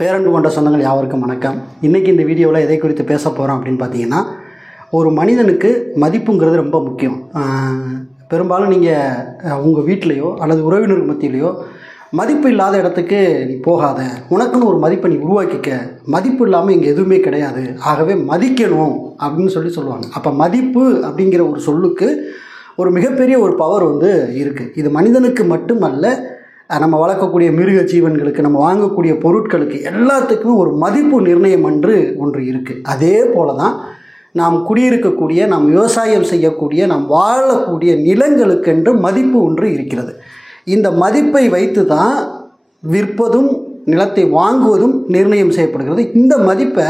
பேரன்பு கொண்ட சொந்தங்கள் யாவருக்கும் வணக்கம். இன்றைக்கி இந்த வீடியோவில் எதை குறித்து பேச போகிறோம் அப்படின்னு பார்த்தீங்கன்னா, ஒரு மனிதனுக்கு மதிப்புங்கிறது ரொம்ப முக்கியம். பெரும்பாலும் நீங்கள் உங்கள் வீட்டிலையோ அல்லது உறவினர் மத்தியிலையோ மதிப்பு இல்லாத இடத்துக்கு நீ போகாத, உனக்குன்னு ஒரு மதிப்பை நீ உருவாக்கிக்க, மதிப்பு இல்லாமல் இங்கே எதுவுமே கிடையாது, ஆகவே மதிக்கணும் அப்படின்னு சொல்லுவாங்க. அப்போ மதிப்பு அப்படிங்கிற ஒரு சொல்லுக்கு ஒரு மிகப்பெரிய ஒரு பவர் இருக்குது. இது மனிதனுக்கு மட்டுமல்ல, நம்ம வளர்க்கக்கூடிய மிருக ஜீவன்களுக்கு, நம்ம வாங்கக்கூடிய பொருட்களுக்கு எல்லாத்துக்குமே ஒரு மதிப்பு நிர்ணயம் என்று ஒன்று இருக்குது. அதே போல தான் நாம் குடியிருக்கக்கூடிய, நாம் விவசாயம் செய்யக்கூடிய, நாம் வாழக்கூடிய நிலங்களுக்கென்று மதிப்பு ஒன்று இருக்கிறது. இந்த மதிப்பை வைத்து தான் விற்பதும் நிலத்தை வாங்குவதும் நிர்ணயம் செய்யப்படுகிறது. இந்த மதிப்பை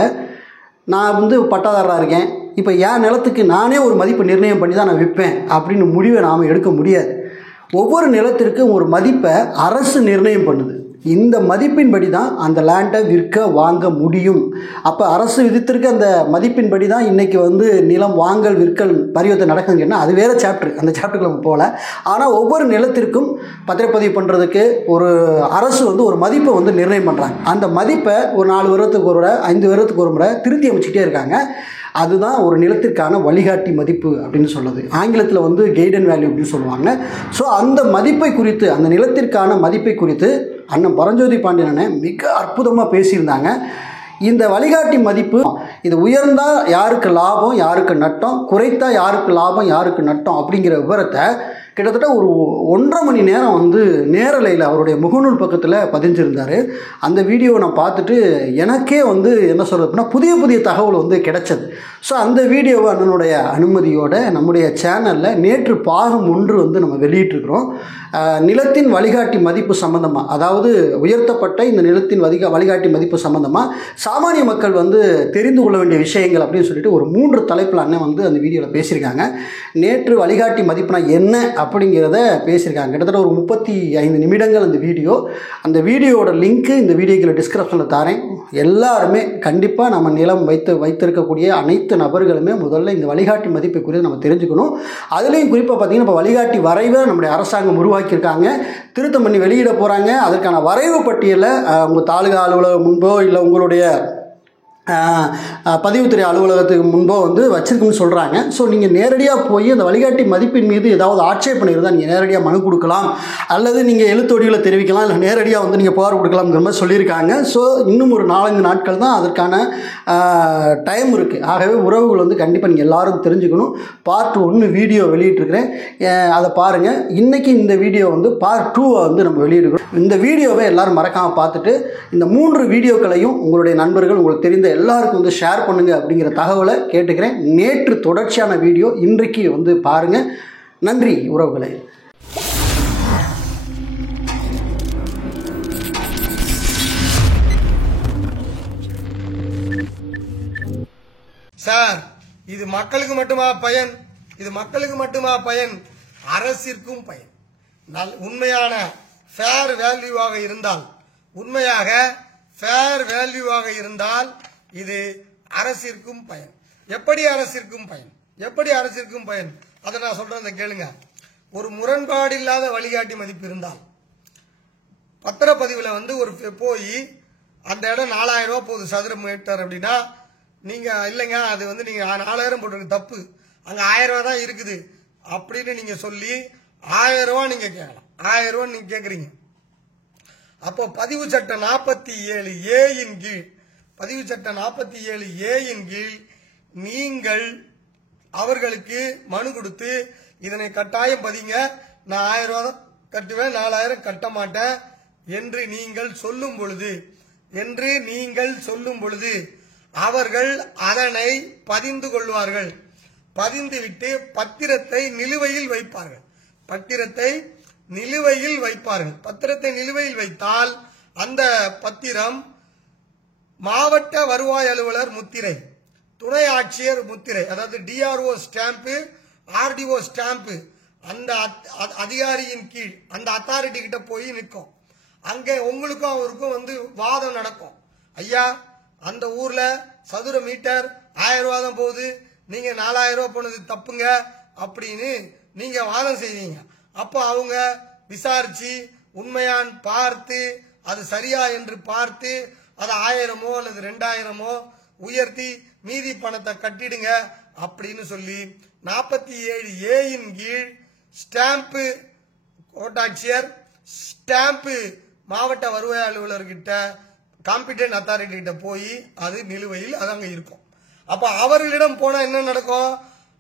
நான் பட்டாதாரராக இருக்கேன், இப்போ என் நிலத்துக்கு நானே ஒரு மதிப்பு நிர்ணயம் பண்ணி தான் நான் விற்பேன் அப்படின்னு முடிவை நாம் எடுக்க முடியாது. ஒவ்வொரு நிலத்திற்கும் ஒரு மதிப்பை அரசு நிர்ணயம் பண்ணுது. இந்த மதிப்பின்படி தான் அந்த லேண்டை விற்க வாங்க முடியும். அப்போ அரசு விதித்திருக்க அந்த மதிப்பின்படி தான் இன்றைக்கி நிலம் வாங்கல் விற்கல் பரிவர்த்தனை நடக்குதுங்கன்னா அது வேறு சாப்டர், அந்த சாப்டருக்கு நம்ம போகல. ஆனால் ஒவ்வொரு நிலத்திற்கும் பத்திரப்பதிவு பண்ணுறதுக்கு ஒரு அரசு ஒரு மதிப்பை நிர்ணயம் பண்ணுறாங்க. அந்த மதிப்பை ஒரு 4 வருடத்துக்கு ஒரு முறை, 5 வருடத்துக்கு ஒரு முறை திருத்தி அமைச்சிக்கிட்டே இருக்காங்க. அதுதான் ஒரு நிலத்திற்கான வழிகாட்டி மதிப்பு அப்படின்னு சொல்லுது. ஆங்கிலத்தில் கைடன் வேல்யூ அப்படின்னு சொல்லுவாங்க. ஸோ அந்த மதிப்பை குறித்து, அந்த நிலத்திற்கான மதிப்பை குறித்து அண்ணன் பரஞ்சோதி பாண்டியனே மிக அற்புதமாக பேசியிருந்தாங்க. இந்த வழிகாட்டி மதிப்பு, இது உயர்ந்தால் யாருக்கு லாபம் யாருக்கு நட்டம், குறைத்தா யாருக்கு லாபம் யாருக்கு நட்டம் அப்படிங்கிற விவரத்தை கிட்டத்தட்ட ஒரு 1.5 மணி நேரம் நேரலையில் அவருடைய முகநூல் பக்கத்தில் பதிஞ்சிருந்தார். அந்த வீடியோவை நான் பார்த்துட்டு எனக்கே என்ன சொல்கிறது அப்படின்னா, புதிய புதிய தகவல் கிடைச்சது. ஸோ அந்த வீடியோவை அண்ணனுடைய அனுமதியோடு நம்முடைய சேனலில் நேற்று பாகம் 1 நம்ம வெளியிட்டிருக்கிறோம். நிலத்தின் வழிகாட்டி மதிப்பு சம்மந்தமாக, அதாவது உயர்த்தப்பட்ட இந்த நிலத்தின் வழிகாட்டி மதிப்பு சம்மந்தமாக சாமானிய மக்கள் தெரிந்து கொள்ள வேண்டிய விஷயங்கள் அப்படின்னு சொல்லிட்டு ஒரு 3 தலைப்பில் அண்ணன் அந்த வீடியோவில் பேசியிருக்காங்க. நேற்று வழிகாட்டி மதிப்புனா என்ன அப்படிங்கிறத பேசியிருக்காங்க. கிட்டத்தட்ட ஒரு 35 நிமிடங்கள் அந்த வீடியோ. அந்த வீடியோவோட லிங்க்கு இந்த வீடியோக்குள்ள டிஸ்கிரிப்ஷனில் தரேன். எல்லாருமே கண்டிப்பாக நம்ம நிலம் வைத்திருக்கக்கூடிய அனைத்து நபர்களுமே முதல்ல இந்த வழிகாட்டி மதிப்பை குறித்து நம்ம தெரிஞ்சுக்கணும். அதுலேயும் குறிப்பாக பார்த்திங்கன்னா, இப்போ வழிகாட்டி வரைவை நம்முடைய அரசாங்கம் உருவாக்கியிருக்காங்க, திருத்தம் பண்ணி வெளியிட போகிறாங்க. அதற்கான வரைவு பட்டியலை உங்கள் தாலுகா அலுவலகம் முன்போ இல்லை உங்களுடைய பதிவுத்துறை அலுவலகத்துக்கு முன்போ வச்சிருக்குன்னு சொல்கிறாங்க. ஸோ நீங்கள் நேரடியாக போய் அந்த வழிகாட்டி மதிப்பின் மீது ஏதாவது ஆட்சேபனை இருந்தால் நீங்கள் நேரடியாக மனு கொடுக்கலாம், அல்லது நீங்கள் எழுத்தொடியில் தெரிவிக்கலாம், இல்லை நேரடியாக நீங்கள் புகார் கொடுக்கலாம்ங்கிற மாதிரி சொல்லியிருக்காங்க. ஸோ இன்னும் ஒரு 4-5 நாட்கள் தான் அதற்கான டைம் இருக்குது. ஆகவே உறவுகள் கண்டிப்பாக நீங்கள் எல்லோரும் தெரிஞ்சுக்கணும். பார்ட் 1 வீடியோ வெளியிட்டிருக்கிறேன், அதை பாருங்கள். இன்றைக்கி இந்த வீடியோ பார்ட் 2 நம்ம வெளியிடுகிறோம். இந்த வீடியோவை எல்லோரும் மறக்காமல் பார்த்துட்டு இந்த 3 வீடியோக்களையும் உங்களுடைய நண்பர்கள், உங்களுக்கு தெரிந்த எல்லாருக்கும் ஷேர் பண்ணுங்க அப்படிங்கிற தகவலை கேட்டுக்கிறேன். நேற்று தொடர்ச்சியான வீடியோ இன்றைக்கு பாருங்க. நன்றி உறவுகளே. சார், இது மக்களுக்கு மட்டுமா பயன்? இது மக்களுக்கு மட்டுமா பயன்? அரசிற்கும் பயன். உண்மையான ஃபேர் வேல்யூவாக இருந்தால், உண்மையாக ஃபேர் வேல்யூவாக இருந்தால் இது அரசிற்கும் பயன். எப்படி அரசிற்கும் பயன்? எப்படி அரசிற்கும் பயன்? அதை நான் சொல்றேன், கேளுங்க. ஒரு முரண்பாடு இல்லாத வழிகாட்டி மதிப்பு இருந்தால், பத்திரப்பதிவில் ஒரு போய் அந்த இடம் 4000 ரூபா போகுது சதுர மீட்டர் அப்படின்னா, நீங்க இல்லைங்க அது நீங்க 4000 போட்டு தப்பு, அங்க 1000 ரூபா தான் இருக்குது அப்படின்னு நீங்க சொல்லி 1000 ரூபா நீங்க கேட்கலாம். 1000 ரூபா நீங்க கேட்குறீங்க. அப்போ பதிவு சட்டம் 47A இன் கீழ், பதிவு சட்டம் 47A இன் கீழ் நீங்கள் அவர்களுக்கு மனு கொடுத்து இதனை கட்டாயம் பதிங்க, நான் 1000 ரூபா தான் கட்டுவேன், 4000 கட்ட மாட்டேன் என்று நீங்கள் சொல்லும் பொழுது அவர்கள் அதனை பதிந்து கொள்வார்கள். பதிந்துவிட்டு பத்திரத்தை நிலுவையில் வைப்பார்கள். பத்திரத்தை நிலுவையில் வைத்தால் அந்த பத்திரம் மாவட்ட வருவாய் அலுவலர் முத்திரை, துணை ஆட்சியர் முத்திரை, அதாவது டிஆர்ஓ ஸ்டாம்பு, ஆர்டிஓ ஸ்டாம்பு, அந்த அதிகாரியின் கீழ் அந்த அத்தாரிட்டி கிட்ட போய் நிற்கும். அங்கே உங்களுக்கும் அவருக்கும் வாதம் நடக்கும். ஐயா, அந்த ஊர்ல சதுர மீட்டர் 1000 ரூபா தான் போகுது, நீங்க 4000 ரூபா போனது தப்புங்க அப்படின்னு நீங்க வாதம் செய்வீங்க. அப்போ அவங்க விசாரிச்சு உண்மையான் பார்த்து அது சரியா என்று பார்த்து அது 1000 அல்லது 2000 உயர்த்தி மீதி பணத்தை கட்டிடுங்க அப்படின்னு சொல்லி 47A கீழ் ஸ்டாம்ப் கோட்டாட்சியர், ஸ்டாம்ப் மாவட்ட வருவாய் அலுவலர்கிட்ட, காம்பிடன்ட் அத்தாரிட்டி கிட்ட போய் அது நிலுவையில் அது அங்க இருக்கும். அப்ப அவர்களிடம் போனா என்ன நடக்கும்?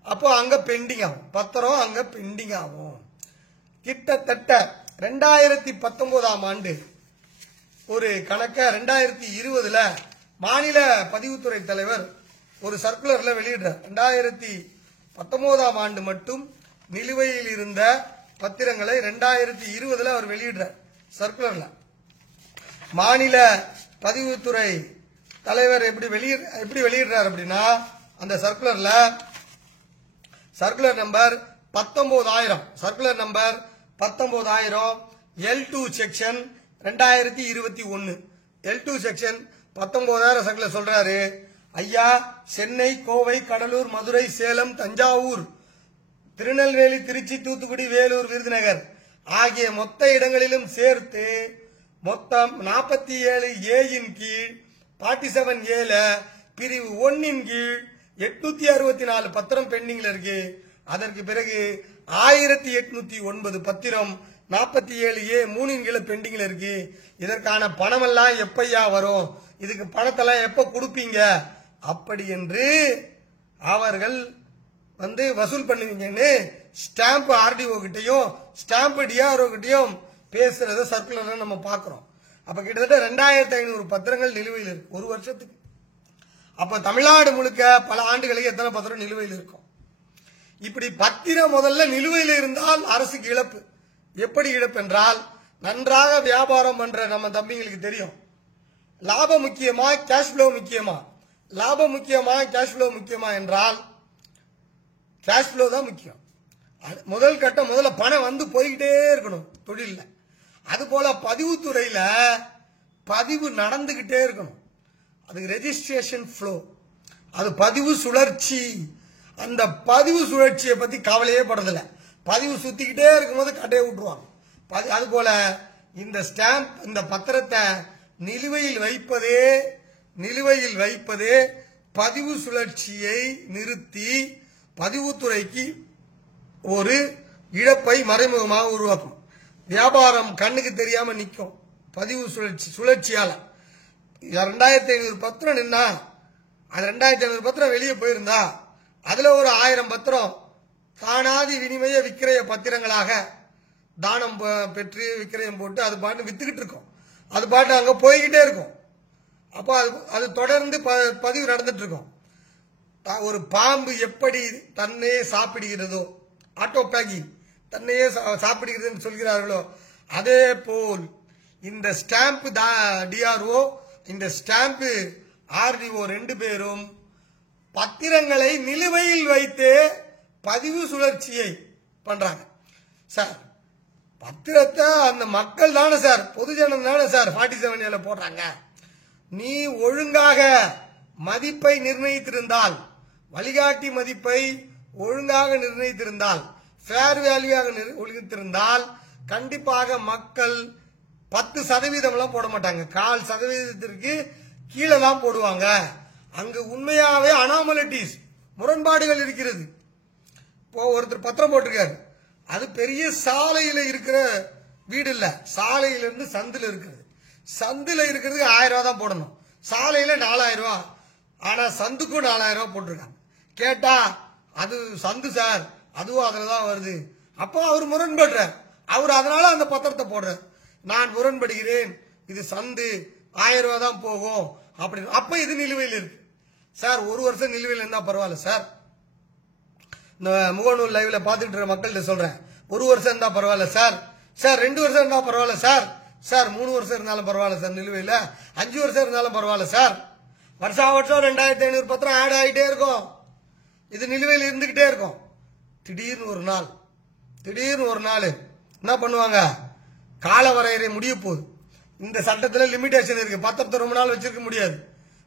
அப்போ அங்க பெண்டிங் ஆகும், பத்திரம் அங்க பெண்டிங் ஆகும். கிட்டத்தட்ட 2019ஆம் ஆண்டு ஒரு கணக்க 2020ல மாநில பதிவுத்துறை தலைவர் ஒரு சர்க்குலர்ல வெளியிடுறார். 2019ஆம் ஆண்டு மட்டும் நிலுவையில் இருந்த பத்திரங்களை 2020ல அவர் வெளியிடுறார் சர்க்குலர்ல. மாநில பதிவுத்துறை தலைவர் எப்படி வெளியிடுறார் அப்படின்னா, அந்த சர்க்குலர்ல circular number 19000 circular number 19000 L2 section 2021 L2 section 19000 circular சொல்றாரு, ஐயா சென்னை, கோவை, கடலூர், மதுரை, சேலம், தஞ்சாவூர், திருநெல்வேலி, திருச்சி, தூத்துக்குடி, வேலூர், விருதுநகர் ஆகிய மொத்த இடங்களிலும் சேர்த்து மொத்தம் 47A கீழ் 47A பிரிவு 1 கீழ் 864 பத்திரம் பெண்டிங்ல இருக்கு. அதற்கு பிறகு 1809 பத்திரம் 47A 3 கீழ பெண்டிங்ல இருக்கு. இதற்கான பணம் எல்லாம் எப்பையா வரும், இதுக்கு பணத்தெல்லாம் எப்ப கொடுப்பீங்க அப்படி என்று அவர்கள் வசூல் பண்ணுவீங்கன்னு ஸ்டாம்ப் ஆர்டிஓ கிட்டையும் ஸ்டாம்ப் டிஆர்ஓ கிட்டையும் பேசுறத சர்க்குலர்ல நம்ம பாக்குறோம். அப்ப கிட்டத்தட்ட 2500 பத்திரங்கள் நிலுவையில் இருக்கு ஒரு வருஷத்துக்கு. அப்ப தமிழ்நாடு முழுக்க பல ஆண்டுகளுக்கு எத்தனை பத்திரம் நிலுவையில் இருக்கும்? இப்படி பத்திரம் முதல்ல நிலுவையில் இருந்தால் அரசுக்கு இழப்பு. எப்படி இழப்பு என்றால், நன்றாக வியாபாரம் பண்ற நம்ம தம்பிங்களுக்கு தெரியும், லாபம் முக்கியமா கேஷ் ஃப்ளோ முக்கியமா? லாபம் முக்கியமா கேஷ் ஃப்ளோ முக்கியமா என்றால் கேஷ் ஃப்ளோ தான் முக்கியம். முதல் கட்டம் முதல்ல பணம் வந்து போய்கிட்டே இருக்கணும் தொழில. அது போல பதிவுத்துறையில பதிவு நடந்துகிட்டே இருக்கணும். அதுக்கு ரெஜிஸ்ட்ரேஷன் ஃப்ளோ, அது பதிவு சுழற்சி. அந்த பதிவு சுழற்சியை பத்தி கவலையே படுறதில்ல. பதிவு சுத்திக்கிட்டே இருக்கும்போது கட்டையை விட்டுருவாங்க. அது போல இந்த ஸ்டாம்ப், இந்த பத்திரத்தை நிலுவையில் வைப்பதே பதிவு சுழற்சியை நிறுத்தி பதிவுத்துறைக்கு ஒரு இழப்பை மறைமுகமாக உருவாக்கும். வியாபாரம் கண்ணுக்கு தெரியாம நிற்கும் பதிவு சுழற்சியால. 2500 பத்திரம் நின்னா, அது 2500 பத்திரம் வெளியே போயிருந்தா அதுல ஒரு 1000 பத்திரம் தானாதி வினிமய விக்கிரய பத்திரங்களாக தானம் பெற்று விக்கிரயம் போட்டு அது பாட்டு வித்துக்கிட்டு இருக்கும். அது பாட்டு அங்க போய்கிட்டே இருக்கும். அப்போ அது தொடர்ந்து பதிவு நடந்துட்டு இருக்கும். ஒரு பாம்பு எப்படி தன்னையே சாப்பிடுகிறதோ, ஆட்டோபேகிங், தன்னையே சாப்பிடுகிறது சொல்கிறார்களோ, அதே போல் இந்த ஸ்டாம்ப் டிஆர்ஓ, இந்த ஸ்டாம்ப் ஆர்டிஓ 2 பேரும் பத்திரங்களை நிலுவையில் வைத்து பதிவு சுழற்சியை பண்றாங்க. சார் பத்திரத்தை அந்த மக்கள் தானே சார், பொதுஜனம் தானே சார் 47A போடுறாங்க. நீ ஒழுங்காக மதிப்பை நிர்ணயித்திருந்தால், வழிகாட்டி மதிப்பை ஒழுங்காக நிர்ணயித்திருந்தால், ஃபேர் வேல்யூவாக நிர்ணயித்திருந்தால் கண்டிப்பாக மக்கள் 10% போட மாட்டாங்க, 0.25% கீழே தான் போடுவாங்க. அங்கு உண்மையாவே அனாமலிட்டிஸ், முரண்பாடுகள் இருக்கிறது. இப்போ ஒருத்தர் பத்திரம் போட்டிருக்காரு, அது பெரிய சாலையில இருக்கிற வீடு இல்ல, சாலையிலிருந்து சந்தில இருக்கிறது. சந்தில இருக்கிறதுக்கு 1000 ரூபாய் தான் போடணும், சாலையில 4000 ரூபாய். ஆனா சந்துக்கும் 4000 ரூபாய் போட்டிருக்காங்க. கேட்டா அது சந்து சார், அதுவும் அதுலதான் வருது. அப்போ அவர் முரண்படுறார், அவர் அதனால அந்த பத்திரத்தை போடுறார். நான் முரண்படுகிறேன், இது சந்து 1000 ரூபாய் தான் போகும் அப்படின்னு. அப்ப இது நிலுவையில் இருக்கு சார். ஒரு வருஷம் நிலுவையில் இருந்தா பரவாயில்ல சார். இந்த முகநூல் லைவ்ல பாத்துட்டு இருக்க மக்கள்கிட்ட சொல்றேன், ஒரு வருஷம் இருந்தா பரவாயில்ல சார், சார் 2 வருஷம் இருந்தா பரவாயில்ல சார், சார் 3 வருஷம் இருந்தாலும் பரவாயில்ல சார், நிலுவையில் 5 வருஷம் இருந்தாலும் பரவாயில்ல சார். வருஷா வருஷம் 2500 பத்திரம் ஆட் ஆகிட்டே இருக்கும், இது நிலுவையில் இருந்துகிட்டே இருக்கும். திடீர்னு ஒரு நாள் என்ன பண்ணுவாங்க, கால வரையறை முடிய போகுது. இந்த சட்டத்தில் லிமிடேஷன் இருக்கு, பத்திரத்தை ரொம்ப நாள் வச்சிருக்க முடியாது.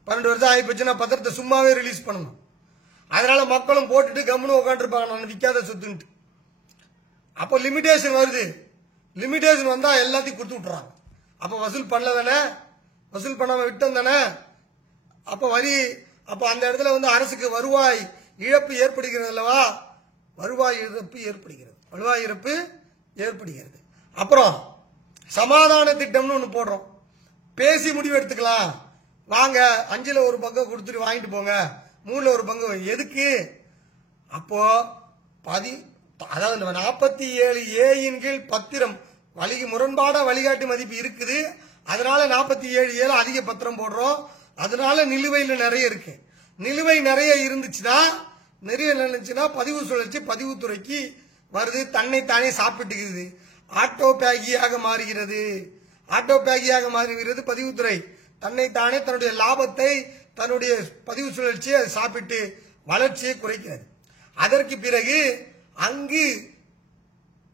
12 வருஷம் ஆகி போச்சுன்னா பத்திரத்தை சும்மாவே ரிலீஸ் பண்ணணும். அதனால மக்களும் போட்டுட்டு கம்முன்னு உட்காந்துருப்பாங்க, நான் விற்காத சொத்துன்ட்டு. அப்போ லிமிடேஷன் வருது, லிமிடேஷன் வந்தா எல்லாத்தையும் கொடுத்து விட்டுறாங்க. அப்ப வசூல் பண்ணல தானே, வசூல் பண்ணாம விட்டோம் தானே. அப்ப அந்த இடத்துல வந்து அரசுக்கு வருவாய் இழப்பு ஏற்படுகிறது அல்லவா, வருவாய் இழப்பு ஏற்படுகிறது. அப்புறம் சமாதான திட்டம்னு ஒன்று போடுறோம். பேசி முடிவு எடுத்துக்கலாம், வாங்க 5ல் ஒரு பங்கு கொடுத்துட்டு வாங்கிட்டு போங்க, 3ல் ஒரு பங்கு. எதுக்கு? அப்போ அதாவது 47A கீழ் பத்திரம் முரண்பாடா வழிகாட்டி மதிப்பு இருக்குது. அதனால 47A அதிக பத்திரம் போடுறோம். அதனால நிலுவையில் நிறைய இருக்கு. நிலுவை நிறைய இருந்துச்சுன்னா பதிவு சுழற்சி பதிவுத்துறைக்கு வருது, தன்னைத்தானே சாப்பிட்டுக்குது, ஆட்டோபேகியாக மாறுகிறது. பதிவுத்துறை தன்னைத்தானே தன்னுடைய லாபத்தை தன்னுடைய பதிவு சுழற்சியை சாப்பிட்டு வளர்ச்சியை குறைக்கிறது. அதற்கு பிறகு அங்கு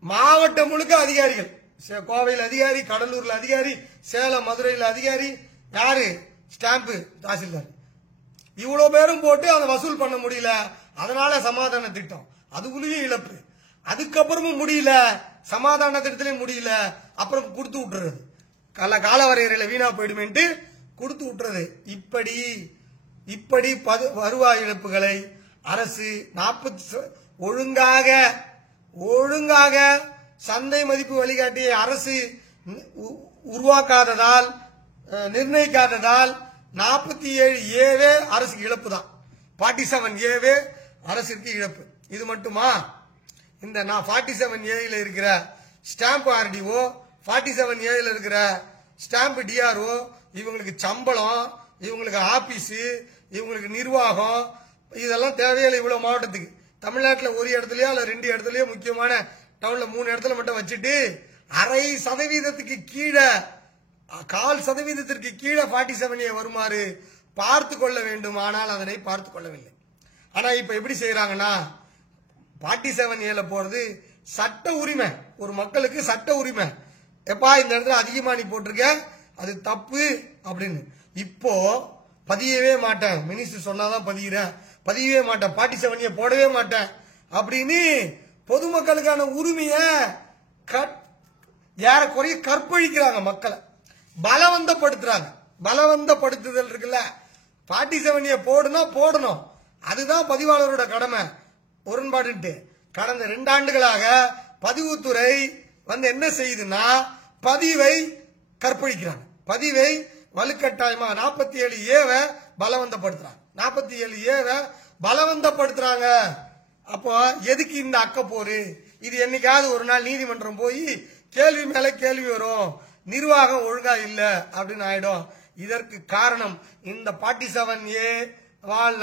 மாவட்டம் முழுக்க அதிகாரிகள், கோவையில் அதிகாரி, கடலூர்ல அதிகாரி, சேலம் மதுரையில் அதிகாரி, யாரு ஸ்டாம்பு தாசில்தார், இவ்வளவு பேரும் போட்டு அதை வசூல் பண்ண முடியல. அதனால சமாதான திட்டம் அதுக்குள்ளேயும் இழப்பு. அதுக்கப்புறமும் முடியல, சமாதான திட்டத்திலையும் முடியல, அப்புறம் கொடுத்து விட்டுறது, காலவரையறையில வீணா போயிடுமேன்ட்டு கொடுத்து விட்டுறது. இப்படி வருவாய் இழப்புகளை அரசு ஒழுங்காக சந்தை மதிப்பு வழிகாட்டியை அரசு உருவாக்காததால், நிர்ணயிக்காததால் 47A அரசுக்கு இழப்பு தான். 47A அரசுக்கு இழப்பு. இது மட்டுமா? இந்த 47A இருக்கிற ஸ்டாம்ப் ஆர்டிஓ, 47A இருக்கிற ஸ்டாம்ப் டிஆர்ஓ, இவங்களுக்கு சம்பளம், இவங்களுக்கு ஆபீஸ், இவங்களுக்கு நிர்வாகம், இதெல்லாம் தேவையில்லை. இவ்வளவு மாவட்டத்துக்கு தமிழ்நாட்டில் ஒரு இடத்துலயோ அல்ல 2 இடத்துலயோ, முக்கியமான டவுன்ல 3 இடத்துல மட்டும் வச்சுட்டு 0.5% கீழே, 0.25% கீழே 47A வருமாறு பார்த்து கொள்ள வேண்டும். ஆனால் அதனை பார்த்து கொள்ளவில்லை. ஆனா இப்ப எப்படி செய்யறாங்கன்னா, 47A போறது சட்ட உரிமை, ஒரு மக்களுக்கு சட்ட உரிமை. எப்பா இந்த இடத்துல அதிகமா நீ போட்டிருக்க, அது தப்பு அப்படின்னு. இப்போ பதியவே மாட்டேன், மினிஸ்டர் சொன்னாதான் பதியவே மாட்டேன், 47A போடவே மாட்டேன் அப்படின்னு பொதுமக்களுக்கான உரிமையை ஏறக்குறைய கற்பழிக்கிறாங்க, மக்களை பலவந்தப்படுத்துதல் இருக்குல்ல. 47A போடணும், அதுதான் பதிவாளரோட கடமை. முரண்பாடு கடந்த 2 ஆண்டுகளாக பதிவுத்துறை என்ன செய்யுதுன்னா, பதிவை கற்பழிக்கிறாங்க, பதிவை வலுக்கட்டாயமா 47A பலவந்தப்படுத்துறாங்க. அப்போ எதுக்கு இந்த அக்கப்போரு? இது என்னைக்காவது ஒரு நாள் நீதிமன்றம் போய் கேள்வி மேல கேள்வி வரும், நிர்வாகம் ஒழுங்கா இல்ல அப்படின்னு ஆயிடும். இதற்கு காரணம் இந்த 47A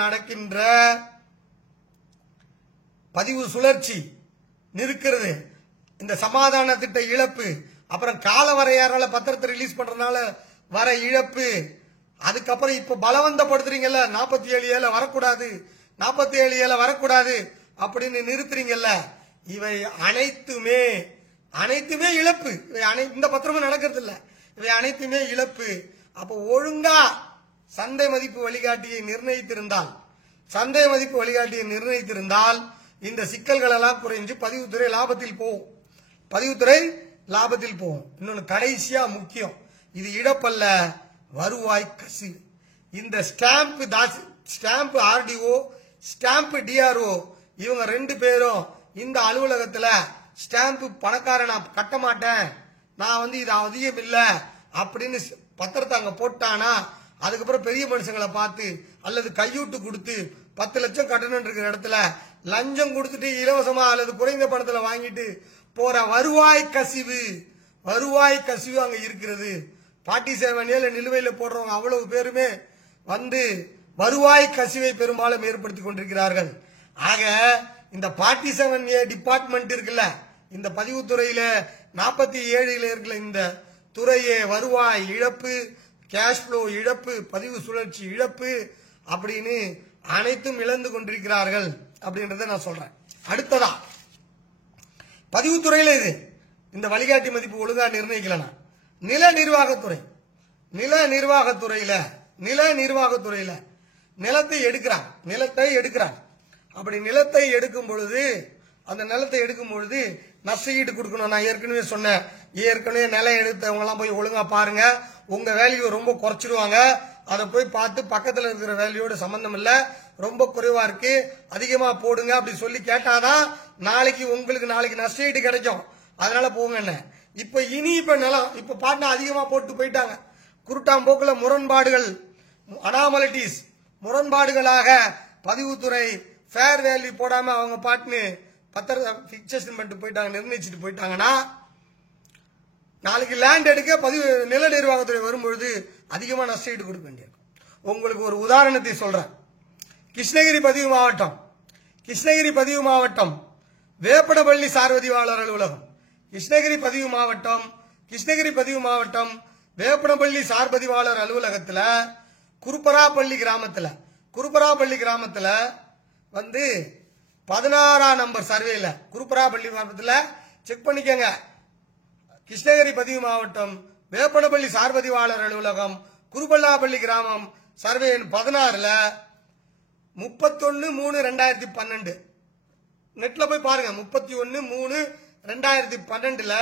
நடக்கின்ற பதிவு சுழற்சி நிற்கிறது, இந்த சமாதான திட்ட இழப்பு, அப்புறம் காலவரையாறால பத்திரத்தை ரிலீஸ் பண்றதுனால வர இழப்பு, அதுக்கப்புறம் இப்ப பலவந்தப்படுத்துறீங்கல்ல, 47A வரக்கூடாது, 47A வரக்கூடாது அப்படின்னு நிறுத்துறீங்கல்ல, இவை அனைத்துமே இழப்பு. இந்த பத்திரமும் நடக்கிறது இல்ல, இவை அனைத்துமே இழப்பு. அப்ப ஒழுங்கா சந்தை மதிப்பு வழிகாட்டியை நிர்ணயித்திருந்தால் இந்த சிக்கல்கள் எல்லாம் குறைஞ்சு பதிவுத்துறை லாபத்தில் போகும். இன்னொன்னு கடைசியா முக்கியம், இது இழப்பல்ல, வருவாய் கசிவு. இந்த ஸ்டாம்ப் ஆர்டிஓ, ஸ்டாம்ப் டிஆர்ஓ, இவங்க 2 பேரும் இந்த அலுவலகத்துல ஸ்டாம்ப் பணக்காரன் நான் கட்ட மாட்டேன், நான் இது அதிகம் இல்ல அப்படின்னு பத்திரத்தை அங்க போட்டானா, அதுக்கப்புறம் பெரிய மனுஷங்களை பார்த்து அல்லது கையூட்டு கொடுத்து 10 லட்சம் கட்டணும் இருக்கிற இடத்துல லஞ்சம் கொடுத்துட்டு இலவசமா அல்லது குறைந்த பணத்துல வாங்கிட்டு போற வருவாய் கசிவு அங்க இருக்கிறது. 47A நிலுவையில போடுறவங்க அவ்வளவு பேருமே வருவாய் கசிவை பெரும்பாலும் ஏற்படுத்தி கொண்டிருக்கிறார்கள். ஆக இந்த 47A டிபார்ட்மெண்ட் இருக்குல்ல, இந்த பதிவுத்துறையில 47 இருக்கிற இந்த துறையே வருவாய் இழப்பு, கேஷ் ஃப்ளோ இழப்பு, பதிவு சுழற்சி இழப்பு அப்படின்னு அனைத்தும் இழந்து கொண்டிருக்கிறார்கள் அப்படின்றத நான் சொல்றேன். அடுத்ததா பதிவுத்துறையில இந்த வழிகாட்டி மதிப்பு ஒழுங்கா நிர்ணயிக்கலனா, நில நிர்வாகத்துறையில நிலத்தை எடுக்கிறாங்க. அப்படி நிலத்தை எடுக்கும் பொழுது அந்த நிலத்தை எடுக்கும் பொழுது நஷ்டஈடு கொடுக்கணும். நான் ஏற்கனவே சொன்னேன், ஏற்கனவே நிலம் எடுத்தவங்க எல்லாம் போய் ஒழுங்கா பாருங்க, உங்க வேல்யூ ரொம்ப குறைச்சிடுவாங்க. அதை போய் பார்த்து பக்கத்துல இருக்கிற வேல்யூட சம்பந்தம் இல்ல, ரொம்ப குறைவா இருக்கு, அதிகமா போடுங்க அப்படி சொல்லி கேட்டாதான் உங்களுக்கு நாளைக்கு நஷ்டஈடு கிடைக்கும். அதனால போங்க. என்ன இப்ப நிலம் இப்ப பாட்னா அதிகமா போட்டு போயிட்டாங்க. குருட்டாம்போக்குல முரண்பாடுகள், அனாமலிட்டிஸ், முரண்பாடுகளாக பதிவுத்துறை ஃபேர் வேல்யூ போடாம அவங்க பாட்டுன்னு பிக்சேஷன் பண்ணிட்டு போயிட்டாங்க, நிர்ணயிச்சுட்டு போயிட்டாங்கன்னா நாளைக்கு லேண்ட் எடுக்க நில நிர்வாகத்துறை வரும்பொழுது அதிகமா நஷ்டஈடு கொடுக்க வேண்டியிருக்கும். உங்களுக்கு ஒரு உதாரணத்தை சொல்றேன். கிருஷ்ணகிரி பதிவு மாவட்டம் வேப்பனப்பள்ளி சார்பதிவாளர் அலுவலகம், கிருஷ்ணகிரி பதிவு மாவட்டம் வேப்பனப்பள்ளி சார்பதிவாளர் அலுவலகத்துல குருபராப்பள்ளி கிராமத்துல வந்து 16ஆம் நம்பர் சர்வேல குருபராப்பள்ளி கிராமத்துல செக் பண்ணிக்கங்க. கிருஷ்ணகிரி பதிவு மாவட்டம் வேப்பனப்பள்ளி சார்பதிவாளர் அலுவலகம் குருபல்லாப்பள்ளி கிராமம் சர்வே எண் 16ல 31/3/2012 நெட்ல போய் பாருங்க. 31/3/2012ல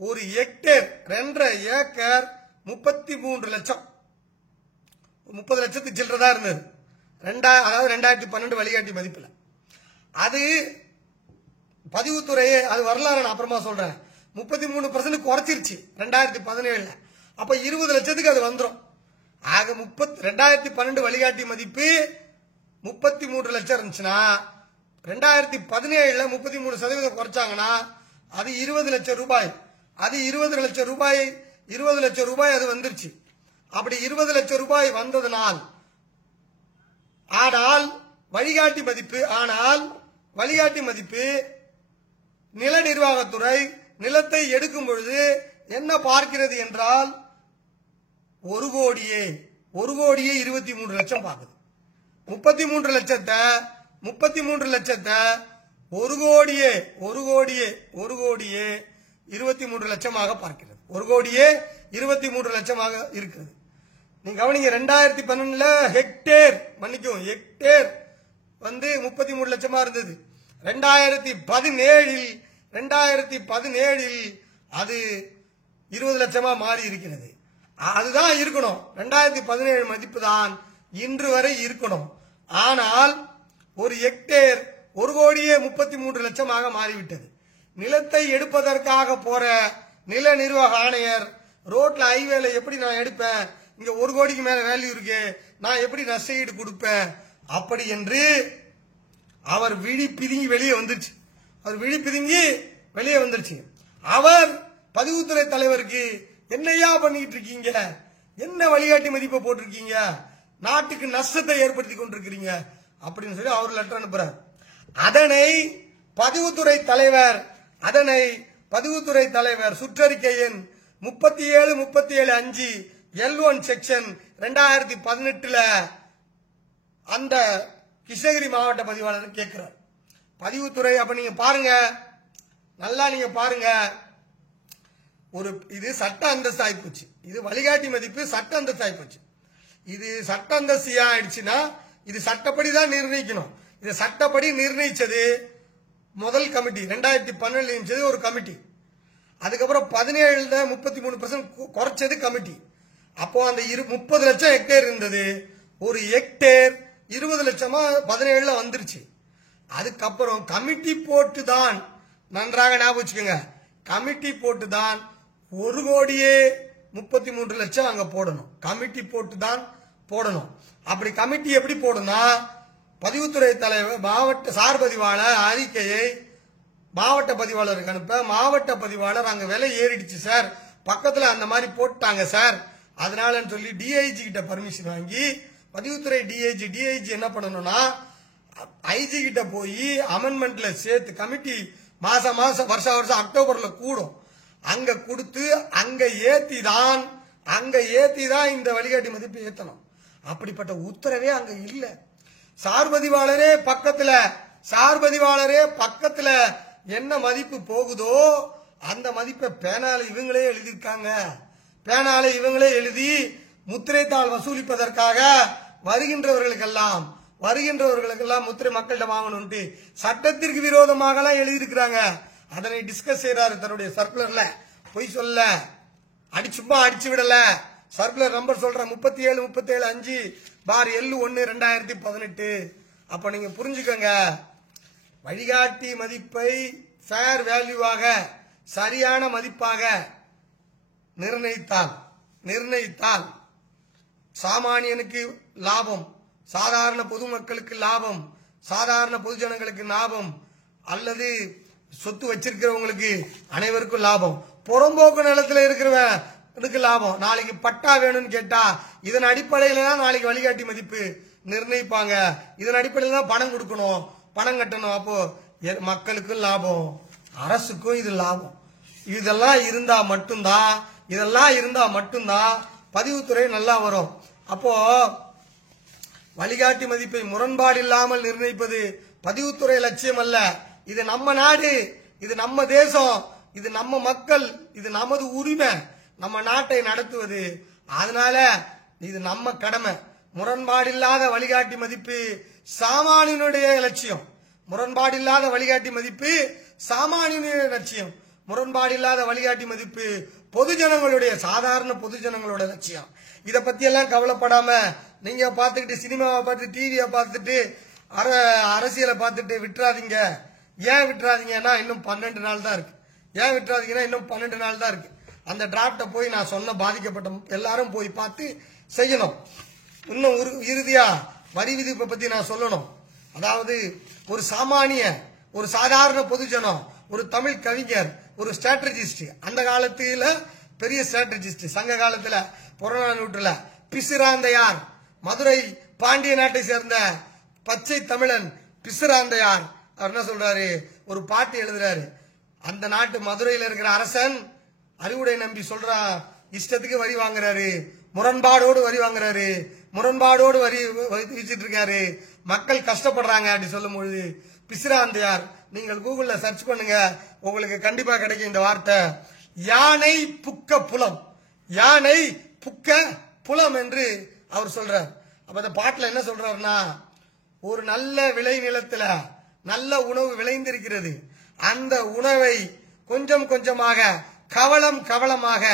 ஒரு ஹெக்டேர் 2.5 ஏக்கர் 33 லட்சம், 30 லட்சத்துக்கு சில்லறதா இருந்தது. அதாவது 2012 வழிகாட்டி மதிப்புல. அது பதிவுத்துறையே, அது வரலாறு நான் அப்புறமா சொல்றேன், 33% குறைச்சிருச்சு 2017ல. அப்ப 20 லட்சத்துக்கு அது வந்துடும். ஆக 2012 வழிகாட்டி மதிப்பு 33 லட்சம் இருந்துச்சுன்னா 2017ல 33% குறைச்சாங்கன்னா அது 20 லட்சம் ரூபாய். அது 20 லட்சம் ரூபாய் அது வந்துருச்சு. அப்படி 20 லட்சம் ரூபாய் வந்ததனால் வழிகாட்டி மதிப்பு நில நிர்வாகத்துறை நிலத்தை எடுக்கும் பொழுது என்ன பார்க்கிறது என்றால் 1 கோடியே 23 லட்சம் பார்க்குது. 33 லட்சத்தை 1 கோடியே 23 லட்சமாக பார்க்கிறது. 1 கோடியே 23 லட்சமாக இருக்கிறது. நீங்க கவனிங்க, 2012ல ஹெக்டேர் வந்து 33 லட்சமா இருந்தது. 2017ல் அது 20 லட்சமா மாறி இருக்கிறது. அதுதான் இருக்கணும். 2017 மதிப்பு தான் இன்று வரை இருக்கணும். ஆனால் ஒரு ஹெக்டேர் 1 கோடியே 33 லட்சமாக மாறிவிட்டது. நிலத்தை எடுப்பதற்காக போற நில நிர்வாக ஆணையர் ரோட்ல ஹைவேல எப்படி நான் எடுப்பேன், இங்க 1 கோடிக்கு மேல வேல்யூ இருக்கு, நான் எப்படி நஷ்டஈடு கொடுப்பேன் அப்படி என்று அவர் விழி பிதுங்கி வெளியே வந்துருச்சு. அவர் பதிவுத்துறை தலைவருக்கு என்னையா பண்ணிட்டு இருக்கீங்க, என்ன வழிகாட்டி மதிப்பை போட்டிருக்கீங்க, நாட்டுக்கு நஷ்டத்தை ஏற்படுத்தி கொண்டிருக்கிறீங்க அப்படின்னு சொல்லி அவர் லெட்டர் அனுப்புறார். அதனை பதிவுத்துறை தலைவர் சுற்றறிக்கை எண் 37/5 L1 செக்ஷன் 2018ல அந்த கிருஷ்ணகிரி மாவட்ட பதிவாளர் கேட்கிறார். பதிவுத்துறை அப்ப நீங்க பாருங்க, நல்லா நீங்க பாருங்க, இது சட்ட அந்தஸ்து ஆயிப்போச்சு. இது வழிகாட்டி மதிப்பு சட்ட அந்தஸ்து ஆயிப்போச்சு. இது சட்ட அந்தஸ்து ஆயிடுச்சுன்னா இது சட்டப்படி தான் நிர்ணயிக்கணும். இது சட்டப்படி நிர்ணயிச்சது முதல் கமிட்டி 2012 இருந்துச்சு ஒரு கமிட்டி. அதுக்கப்புறம் 17ல 33% குறைச்சது கமிட்டி. அப்போ அந்த 30 லட்சம் ஹெக்டேர் இருந்தது, ஒரு ஹெக்டேர் 20 லட்சமா 17ல வந்துருச்சு. அதுக்கப்புறம் கமிட்டி போட்டு தான், நன்றாக ஞாபகம் வச்சுக்கோங்க, கமிட்டி போட்டு தான் 1 கோடியே 33 லட்சம் அங்க போடணும். கமிட்டி போட்டு தான் போடணும். அப்படி கமிட்டி எப்படி போடுனா, பதிவுத்துறை தலைவர் மாவட்ட சார்பதிவாளர் அறிக்கையை மாவட்ட பதிவாளருக்கு அனுப்ப, மாவட்ட பதிவாளர் அங்க விலை ஏறிடுச்சு சார், பக்கத்துல அந்த மாதிரி போட்டாங்க சார், அதனால சொல்லி டிஐஜி கிட்ட பர்மிஷன் வாங்கி பதிவுத்துறை டிஐஜி என்ன பண்ணணும்னா ஐஜி கிட்ட போய் அமெண்ட்மெண்ட்ல சேர்த்து, கமிட்டி மாசம் வருஷம் அக்டோபர்ல கூடும், அங்க கொடுத்து அங்க ஏத்தி தான் இந்த வழிகாட்டி மதிப்பு ஏத்தணும். அப்படிப்பட்ட உத்தரவே அங்க இல்ல. சார்பதிவாளரே பக்கத்துல என்ன மதிப்பு போகுதோ அந்த மதிப்பை பேனால இவங்களே எழுதியிருக்காங்க. பேனால இவங்களே எழுதி முத்திரைத்தாள் வசூலிப்பதற்காக வருகின்றவர்களுக்கெல்லாம் வருகின்றவர்களுக்கெல்லாம் முத்திரை மக்கள்கிட்ட வாங்கணும்ட்டு சட்டத்திற்கு விரோதமாக எழுதியிருக்கிறாங்க. அதனை டிஸ்கஸ் செய்யறாரு தன்னுடைய சர்க்குலர்ல. பொய் சொல்ல, சும்மா அடிச்சு விடல. சர்க்குலர் நம்பர் சொல்ற 37/5/L1/2018. அப்ப நீங்க புரிஞ்சுக்கங்க, வழிகாட்டி மதிப்பை ஃபேர் வேல்யூவாக சரியான மதிப்பாக நிர்ணயித்தால் சாமானியனுக்கு லாபம், சாதாரண பொதுமக்களுக்கு லாபம், சாதாரண பொதுஜனங்களுக்கு லாபம், அல்லது சொத்து வச்சிருக்கிறவங்களுக்கு அனைவருக்கும் லாபம், புறம்போக்கு நிலத்தில் இருக்கிறவனுக்கு லாபம். நாளைக்கு பட்டா வேணும்னு கேட்டா இதன் அடிப்படையில தான் நாளைக்கு வழிகாட்டி மதிப்பு நிர்ணயிப்பாங்க. இதன் அடிப்படையில் தான் பணம் கொடுக்கணும், பணம் கட்டணும். அப்போ மக்களுக்கும் லாபம், அரசுக்கும் இது லாபம். இதெல்லாம் இருந்தா மட்டும்தான் பதிவுத்துறை நல்லா வரும். அப்போ வழிகாட்டி மதிப்பை முரண்பாடு இல்லாமல் நிர்ணயிப்பது பதிவுத்துறை லட்சியம் அல்ல. இது நம்ம நாடு, இது நம்ம தேசம், இது நம்ம மக்கள், இது நமது உரிமை, நம்ம நாட்டை நடத்துவது. அதனால இது நம்ம கடமை. முரண்பாடில்லாத வழிகாட்டி மதிப்பு சாமானியனுடைய லட்சியம். முரண்பாடில்லாத வழிகாட்டி மதிப்பு சாமானியனுடைய லட்சியம். முரண்பாடில்லாத வழிகாட்டி மதிப்பு பொதுஜனங்களுடைய, சாதாரண பொதுஜனங்களோட லட்சியம். இத பத்தி எல்லாம் கவலைப்படாம நீங்க பாத்துக்கிட்டு சினிமாவை பார்த்து டிவியை பார்த்துட்டு அரசியலை பார்த்துட்டு விட்டுறாதீங்க. ஏன் விட்டுறாதீங்கன்னா இன்னும் 12 நாள் தான் இருக்கு. ஏன் விட்டுறாதீங்கன்னா இன்னும் 12 நாள் தான் இருக்கு. அந்த டிராப்ட போய் நான் சொன்ன பாதிக்கப்பட்ட எல்லாரும் போய் பார்த்து செய்யணும். இன்னும் இறுதியா வரி விதிப்பை பத்தி நான் சொல்லணும். அதாவது ஒரு சாமானிய, ஒரு சாதாரண பொதுஜனம், ஒரு தமிழ் கவிஞர், ஒரு ஸ்ட்ராட்டஜிஸ்ட், அந்த காலத்துல பெரிய ஸ்ட்ராட்டஜிஸ்ட், சங்க காலத்துல புறநானூற்றுல பிசிராந்தையார், மதுரை பாண்டிய நாட்டை சேர்ந்த பச்சை தமிழன் பிசிராந்தையார், அவர் என்ன சொல்றாரு, ஒரு பாட்டு எழுதுறாரு. அந்த நாட்டு மதுரையில் இருக்கிற அரசன் அறிவுடை நம்பி சொல்றா, இஷ்டத்துக்கு வரி வாங்குறாரு, முரண்பாடோடு வரி வாங்குறாரு, முரண்பாடோடு வரி வச்சுட்டு இருக்காரு, மக்கள் கஷ்டப்படுறாங்க அப்படி சொல்லும் பொழுது பிசிராந்தையார், நீங்கள் கூகுள்ல சர்ச் பண்ணுங்க, உங்களுக்கு கண்டிப்பா கிடைக்கும் இந்த வார்த்தை, யானை புக்க புலம், யானை புக்க புலம் என்று அவர் சொல்றார். அப்ப இந்த பாட்டுல என்ன சொல்றாருன்னா, ஒரு நல்ல விளை நிலத்துல நல்ல உணவு விளைந்திருக்கிறது, அந்த உணவை கொஞ்சம் கொஞ்சமாக கவளமாக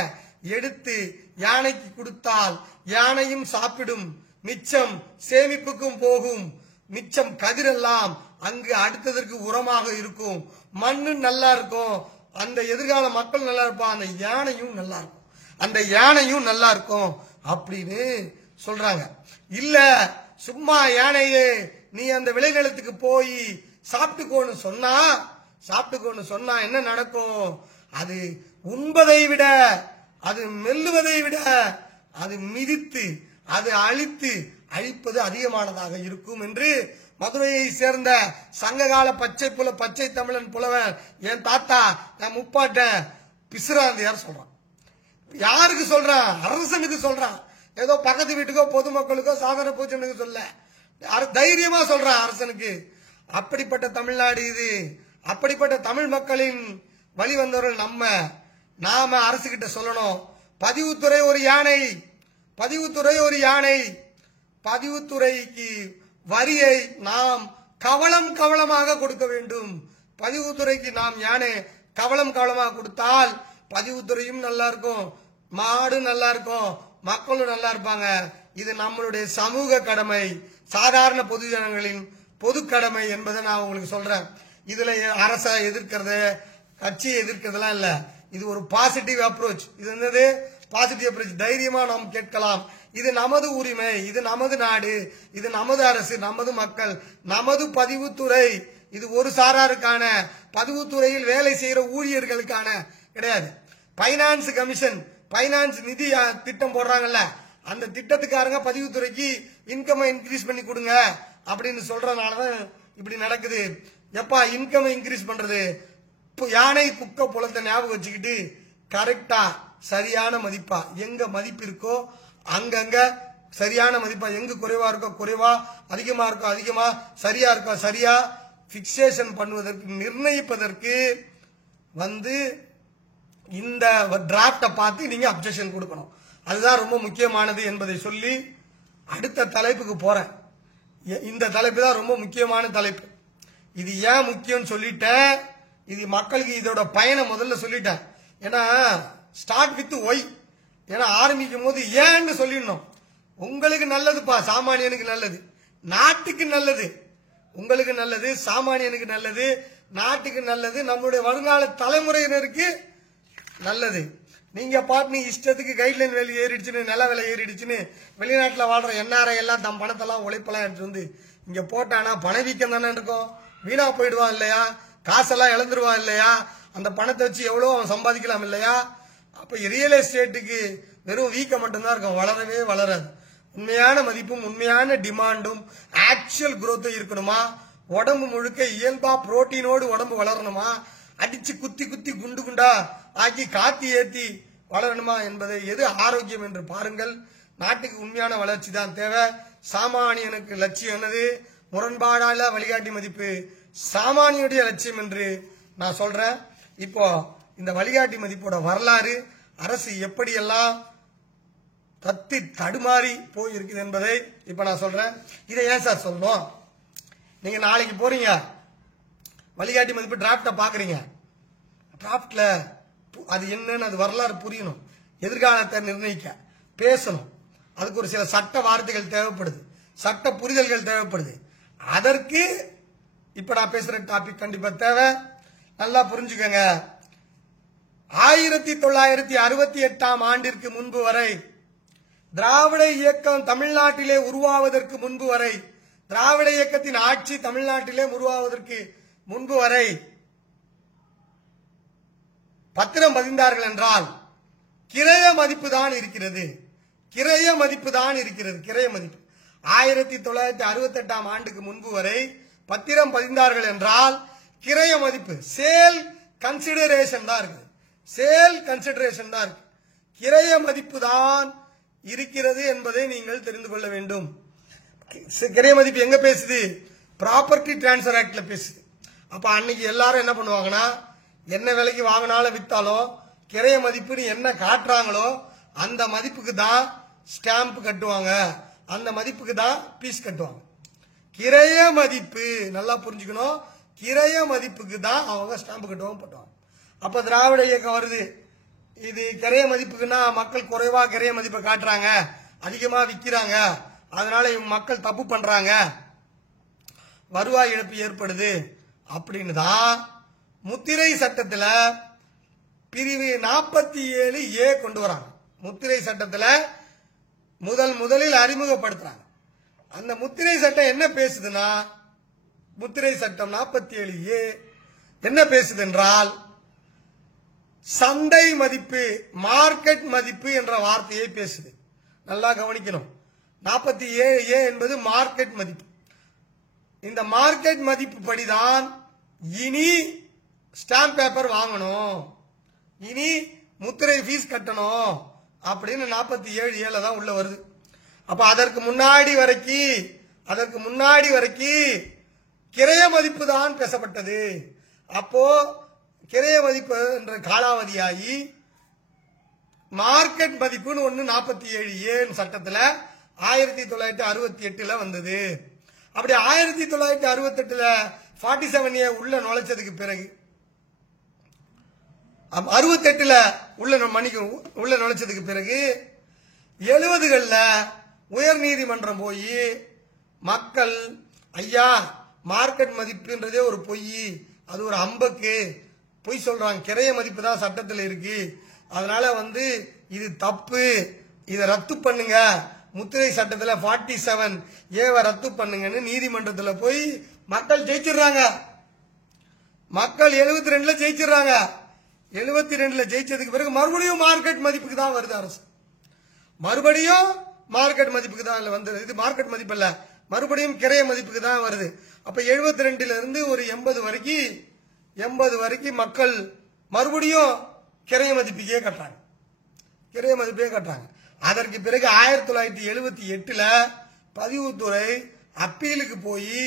எடுத்து யானைக்கு கொடுத்தால் யானையும் சாப்பிடும், மிச்சம் சேமிப்புக்கும் போகும், மிச்சம் கதிரெல்லாம் அங்கு அடுத்ததற்கு உரமாக இருக்கும், மண்ணு நல்லா இருக்கும், அந்த எதிர்கால மக்கள் நல்லா இருப்பான், அந்த யானையும் நல்லா இருக்கும், அந்த யானையும் நல்லா இருக்கும் அப்படின்னு சொல்றாங்க. இல்ல சும்மா யானையே நீ அந்த விளைநிலத்துக்கு போய் சாப்பிட்டுக்கோன்னு சொன்னா என்ன நடக்கும், அது உண்பதை விட, அது மெல்லுவதை விட, அது மிதித்து, அது அழிப்பது அதிகமானதாக இருக்கும் என்று மதுரையை சேர்ந்த சங்ககால பச்சை தமிழன் புலவன், என் தாத்தா, என் முப்பாட்டன் பிசிராந்தையார் சொல்றான். யாருக்கு சொல்றான்? அரசனுக்கு சொல்றான். ஏதோ பக்கத்து வீட்டுக்கோ பொதுமக்களுக்கோ சாதாரண பூஜனுக்கு சொல்ல, தைரியமா சொல்றான் அரசனுக்கு. அப்படிப்பட்ட தமிழ்நாடு இது. அப்படிப்பட்ட தமிழ் மக்களின் வழி வந்தவர்கள் நாம அரசு கிட்ட சொல்லணும், பதிவுத்துறை ஒரு யானை, பதிவுத்துறைக்கு வரியை நாம் கவளமாக கொடுக்க வேண்டும். பதிவுத்துறைக்கு நாம் யானை கவளமாக கொடுத்தால் பதிவுத்துறையும் நல்லா இருக்கும், மாடும் நல்லா இருக்கும், மக்களும் நல்லா இருப்பாங்க. இது நம்மளுடைய சமூக கடமை, சாதாரண பொதுஜனங்களின் பொது கடமை என்பதை நான் உங்களுக்கு சொல்றேன். இதுல அரசை எதிர்க்கிறது, கட்சியை எதிர்க்கிறதுலாம் இல்ல. இது ஒரு பாசிட்டிவ் அப்ரோச். இது என்னது பாசிட்டிவ் அப்ரோச்? தைரியமா நாம் கேட்கலாம். இது நமது உரிமை, இது நமது நாடு, இது நமது அரசு, நமது மக்கள், நமது பதிவுத்துறை. இது ஒரு சாராருக்கான, பதிவுத்துறையில் வேலை செய்யற ஊழியர்களுக்கான கிடையாது. பைனான்ஸ் கமிஷன், பைனான்ஸ் நிதி திட்டம் போடுறாங்கல்ல, அந்த திட்டத்துக்காரங்க பதிவுத்துறைக்கு இன்கம் இன்க்ரீஸ் பண்ணி கொடுங்க அப்படின்னு சொல்றதுனாலதான் இப்படி நடக்குது. எப்பா இன்கம் இன்க்ரீஸ் பண்றது? யானை புக்க புலத்தை ஞாபகம் வச்சுக்கிட்டு கரெக்டா சரியான மதிப்பா, எங்க மதிப்பு இருக்கோ அங்கங்க சரியான மதிப்பா, எங்க குறைவா இருக்கோ குறைவா, அதிகமா இருக்கோ அதிகமா, சரியா இருக்கோ சரியா பிக்சேஷன் பண்ணுவதற்கு, நிர்ணயிப்பதற்கு இந்த டிராப்டை பார்த்து நீங்க அப்ஜெக்ஷன் கொடுக்கணும். அதுதான் ரொம்ப முக்கியமானது என்பதை சொல்லி அடுத்த தலைப்புக்கு போறேன். இந்த தலைப்பு தான் ரொம்ப முக்கியமான தலைப்பு. இது ஏன் முக்கியம்னு சொல்லிட்டேன். இது மக்களுக்கு இதோட பயனை முதல்ல சொல்லிட்டேன். ஏன்னா ஸ்டார்ட் வித் ஒய், ஏன்னா ஆரம்பிக்கும் போது ஏன்னு சொல்லிடணும். உங்களுக்கு நல்லதுப்பா, சாமானியனுக்கு நல்லது, நாட்டுக்கு நல்லது, உங்களுக்கு நல்லது, சாமானியனுக்கு நல்லது, நாட்டுக்கு நல்லது, நம்மளுடைய வருங்கால தலைமுறையினருக்கு நல்லது. நீங்க பாட்டு இஷ்டத்துக்கு கைட்லைன் விலை ஏறிடுச்சுன்னு, நில விலை ஏறிடுச்சுன்னு வெளிநாட்டில் வாழ்ற என்ஆர்ஐ எல்லாம் தம் பணத்தெல்லாம் உழைப்பெல்லாம் எடுத்து வந்து இங்க போட்டானா பணவீக்கம் தானே இருக்கும். வீணா போயிடுவான் இல்லையா, காசெல்லாம் இழந்துருவான் இல்லையா, அந்த பணத்தை வச்சு எவ்வளோ அவன் சம்பாதிக்கலாம் இல்லையா. அப்ப ரியல் எஸ்டேட்டுக்கு வெறும் வீக்கம் மட்டும்தான் இருக்கும், வளரவே வளராது. உண்மையான மதிப்பும் உண்மையான டிமாண்டும் ஆக்சுவல் குரோத்தும் இருக்கணுமா, உடம்பு முழுக்க இயல்பா புரோட்டீனோடு உடம்பு வளரணுமா, அடிச்சு குத்தி குத்தி குண்டு குண்டா ஆக்கி காத்தி ஏத்தி வளரணுமா என்பதை எது ஆரோக்கியம் என்று பாருங்கள். நாட்டுக்கு உண்மையான வளர்ச்சி தான் தேவை. சாமானியனுக்கு லட்சியம் என்னது, முரண்பாடால வழிகாட்டி மதிப்பு சாமானியுடைய லட்சியம் என்று நான் சொல்றேன். இப்போ இந்த வழிகாட்டி மதிப்போட வரலாறு, அரசு எப்படியெல்லாம் தத்தி தடுமாறி போயிருக்குது என்பதை இப்ப நான் சொல்றேன். இதை ஏன் சார் சொல்லணும், நீங்க நாளைக்கு போறீங்க, வழிகாட்டி மதிப்பு டிராப்ட பாக்குறீங்க, டிராப்ட்ல அது என்னன்னு அது வரலாறு புரியணும், எதிர்காலத்தை நிர்ணயிக்க பேசணும், அதுக்கு ஒரு சில சட்ட வார்த்தைகள் தேவைப்படுது, சட்ட புரிதல்கள் தேவைப்படுது. அதற்கு இப்ப நான் பேசுற டாபிக் கண்டிப்பா தேவை. நல்லா புரிஞ்சுக்கங்க. 1968ஆம் ஆண்டிற்கு முன்பு வரை, திராவிட இயக்கம் தமிழ்நாட்டிலே உருவாவதற்கு முன்பு வரை, திராவிட இயக்கத்தின் ஆட்சி தமிழ்நாட்டிலே உருவாவதற்கு முன்பு வரை பத்திரம் பதிந்தார்கள் என்றால் கிரய மதிப்பு தான் இருக்கிறது. கிரய மதிப்பு தான் இருக்கிறது. கிரய மதிப்பு 1968ஆம் ஆண்டுக்கு முன்பு வரை பத்திரம் பதிந்தார்கள் என்றால் கிரய மதிப்பு சேல் கன்சிடரேஷன் தான் இருக்கு. சேல் கன்சிடரேஷன் தான் இருக்கு. கிரய மதிப்பு தான் இருக்கிறது என்பதை நீங்கள் தெரிந்து கொள்ள வேண்டும். கிரய மதிப்பு எங்க பேசுது, ப்ராப்பர்ட்டி டிரான்ஸ்ஃபர் ஆக்ட்ல பேசுது. அப்ப அன்னைக்கு எல்லாரும் என்ன பண்ணுவாங்கன்னா, என்ன விலைக்கு வாங்கினாலும் வித்தாலும் கிரய மதிப்புன்னு என்ன காட்டுறாங்களோ அந்த மதிப்புக்கு தான் ஸ்டாம்ப் கட்டுவாங்க, அந்த மதிப்புக்கு தான் பீஸ் கட்டுவாங்க. கிரய மதிப்பு நல்லா புரிஞ்சுக்கணும், கிரய மதிப்புக்கு தான் அவங்க ஸ்டாம்ப் கட்டுவாங்க போட்டுவாங்க. அப்ப திராவிட இயக்கம் வருது, இது கிரய மதிப்புக்குன்னா மக்கள் குறைவா கிரய மதிப்பை காட்டுறாங்க, அதிகமா விற்கிறாங்க, அதனால மக்கள் தப்பு பண்றாங்க, வருவாய் இழப்பு ஏற்படுது அப்படின்னு தான் முத்திரை சட்டத்துல பிரிவு 47A கொண்டு வராங்க. முத்திரை சட்டத்துல முதலில் அறிமுகப்படுத்துறாங்க. அந்த முத்திரை சட்டம் என்ன பேசுதுன்னா, முத்திரை சட்டம் 47A என்ன பேசுது என்றால், சந்தை மதிப்பு, மார்க்கெட் மதிப்பு என்ற வார்த்தையை பேசுது. நல்லா கவனிக்கணும். 47A என்பது மார்க்கெட் மதிப்பு. இந்த மார்க்கெட் மதிப்பு படிதான் இனி ஸ்டாம்ப் பேப்பர் வாங்கணும், இனி முத்திரை ஃபீஸ் கட்டணும் அப்படின்னு 47A தான் உள்ள வருது. அப்ப அதற்கு முன்னாடி வரைக்கும் கிரய மதிப்பு தான் பேசப்பட்டது. அப்போ கிரய மதிப்பு என்ற காலாவதியாகி மார்க்கெட் மதிப்புன்னு ஒன்னு 47A சட்டத்துல 1968 வந்தது. அப்படி 1968 47A உள்ள நுழைச்சதுக்கு பிறகு, 68 உள்ள நுழைச்சதுக்கு பிறகு 70களில் உயர் நீதிமன்றம் போய் மக்கள் ஐயா மார்க்கெட் மதிப்புன்றதே ஒரு பொய், அது ஒரு அம்பக்கு பொய் சொல்றாங்க, கிரய மதிப்பு தான் சட்டத்தில் இருக்கு, அதனால இது தப்பு, இதை ரத்து பண்ணுங்க, முத்திரை சட்டத்துல 47A ரத்து பண்ணுங்கன்னு நீதிமன்றத்தில் போய் மக்கள் ஜெயிச்சிடுறாங்க. மக்கள் 72ல ஜெயிச்சிடுறாங்க. 72ல ஜெயிச்சதுக்கு பிறகு மறுபடியும் மார்க்கெட் மதிப்புக்கு தான் வருது அரசு. மறுபடியும் மார்க்கெட் மதிப்புக்கு தான் வந்தது. இது மார்க்கெட் மதிப்பு இல்ல, மறுபடியும் கிரய மதிப்புக்கு தான் வருது. அப்ப 72ல இருந்து ஒரு 80 வரைக்கும் மக்கள் மறுபடியும் கிரய மதிப்புக்கே கட்டுறாங்க, கிரய மதிப்பே கட்டுறாங்க. அதற்கு பிறகு 1978ல பதிவுத்துறை அப்பீலுக்கு போய்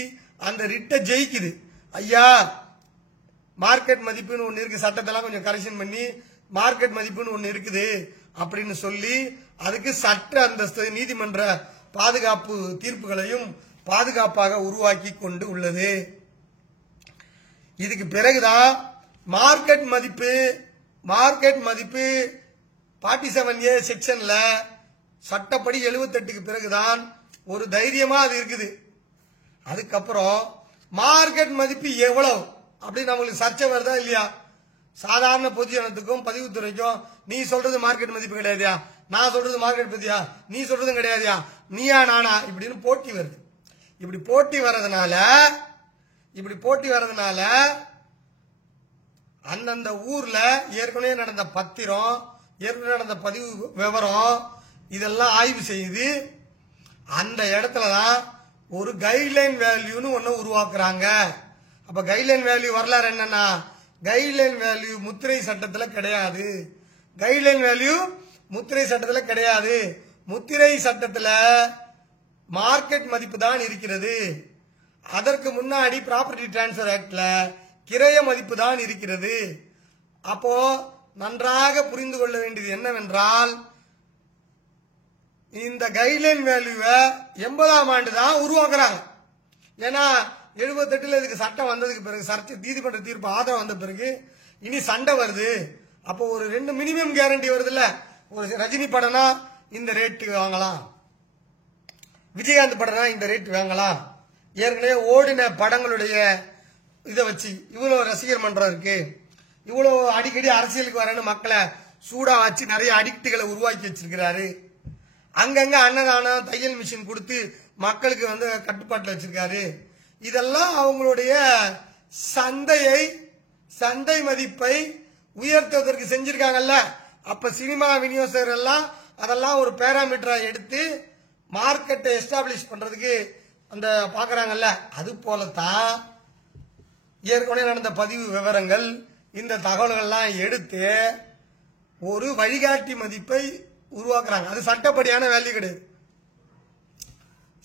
அந்த ரிட்டை ஜெயிக்குது. ஐயா மார்க்கெட் மதிப்புன்னு ஒன்னு இருக்கு, சட்டத்தெல்லாம் கொஞ்சம் கரெக்ஷன் பண்ணி மார்க்கெட் மதிப்புன்னு ஒன்னு இருக்குது அப்படின்னு சொல்லி அதுக்கு சட்ட அந்தஸ்து, நீதிமன்ற பாதுகாப்பு தீர்ப்புகளையும் பாதுகாப்பாக உருவாக்கி கொண்டு உள்ளது. இதுக்கு பிறகுதான் மார்க்கெட் மதிப்பு 47A செக்ஷன்ல சட்டப்படி 78க்கு பிறகுதான் ஒரு தைரியமா அது இருக்குது. அதுக்கப்புறம் மார்க்கெட் மதிப்பு எவ்வளவு அப்படின்னு நம்மளுக்கு சர்ச்சை வருதா இல்லையா? சாதாரண பொதுஜனத்துக்கும் பதிவுத்துறைக்கும் நீ சொல்றது மார்க்கெட் மதிப்பு கிடையாதுயா, நான் சொல்றது மார்க்கெட் பத்தியா, நீ சொல்றதும் கிடையாதுயா, நீயா நானா இப்படின்னு போட்டி வருது. இப்படி போட்டி வர்றதுனால அந்தந்த ஊர்ல ஏற்கனவே நடந்த பத்திரம், ஏற்கனவே நடந்த பதிவு விவரம் இதெல்லாம் ஆய்வு செய்து அந்த இடத்துலதான் ஒரு கைட்லைன் வேல்யூன்னு ஒன்னு உருவாக்குறாங்க. அப்ப கைட்லைன் வேல்யூ வரலாறு என்னன்னா, கைட்லைன் வேல்யூ முத்திரை சட்டத்துல கிடையாது. முத்திரை சட்டத்துல மார்க்கெட் மதிப்பு தான் இருக்கிறது. அதற்கு முன்னாடி ப்ராப்பர்ட்டி டிரான்ஸ்பர் ஆக்ட்ல கிரய மதிப்பு தான் இருக்கிறது. அப்போ நன்றாக புரிந்து கொள்ள வேண்டியது என்னவென்றால், இந்த கைட்லைன் வேல்யூவை 80ஆம் ஆண்டு தான் உருவாக்குறாங்க. ஏன்னா 78ல இதுக்கு சட்டம் வந்ததுக்கு பிறகு, சர்ச்சை நீதிமன்ற தீர்ப்பு ஆதரவு வந்த பிறகு இனி சண்டை வருது. அப்போ ஒரு 2 மினிமம் கேரண்டி வருது இல்ல. ஒரு ரஜினி படம்னா இந்த ரேட்டு வாங்கலாம், விஜயகாந்த் படம்னா இந்த ரேட்டு வாங்கலாம். ஏற்கனவே ஓடின படங்களுடைய இதை வச்சு இவ்வளவு ரசிகர் மன்றம் இருக்கு, இவ்வளவு அடிக்கடி அரசியலுக்கு வரன்னு மக்களை சூடா வச்சு நிறைய அடிக்டுகளை உருவாக்கி வச்சிருக்கிறாரு. அங்கங்க அன்னதானம் தையல் மிஷின் கொடுத்து மக்களுக்கு கட்டுப்பாட்டில் வச்சிருக்காரு. இதெல்லாம் அவங்களுடைய சந்தை மதிப்பை உயர்த்துவதற்கு செஞ்சிருக்காங்கல்ல. அப்ப சினிமா விநியோகஸ்தர்கள் எல்லாம் அதெல்லாம் ஒரு பேராமீட்டரா எடுத்து மார்க்கெட்டை எஸ்டாப்ளிஷ் பண்றதுக்கு அந்த பாக்குறாங்கல்ல. அது போலத்தான் ஏற்கனவே நடந்த பதிவு விவரங்கள் இந்த தகவல்கள்லாம் எடுத்து ஒரு வழிகாட்டி மதிப்பை உருவாக்குறாங்க. அது சட்டப்படியான வேல்யூ கிடையாது.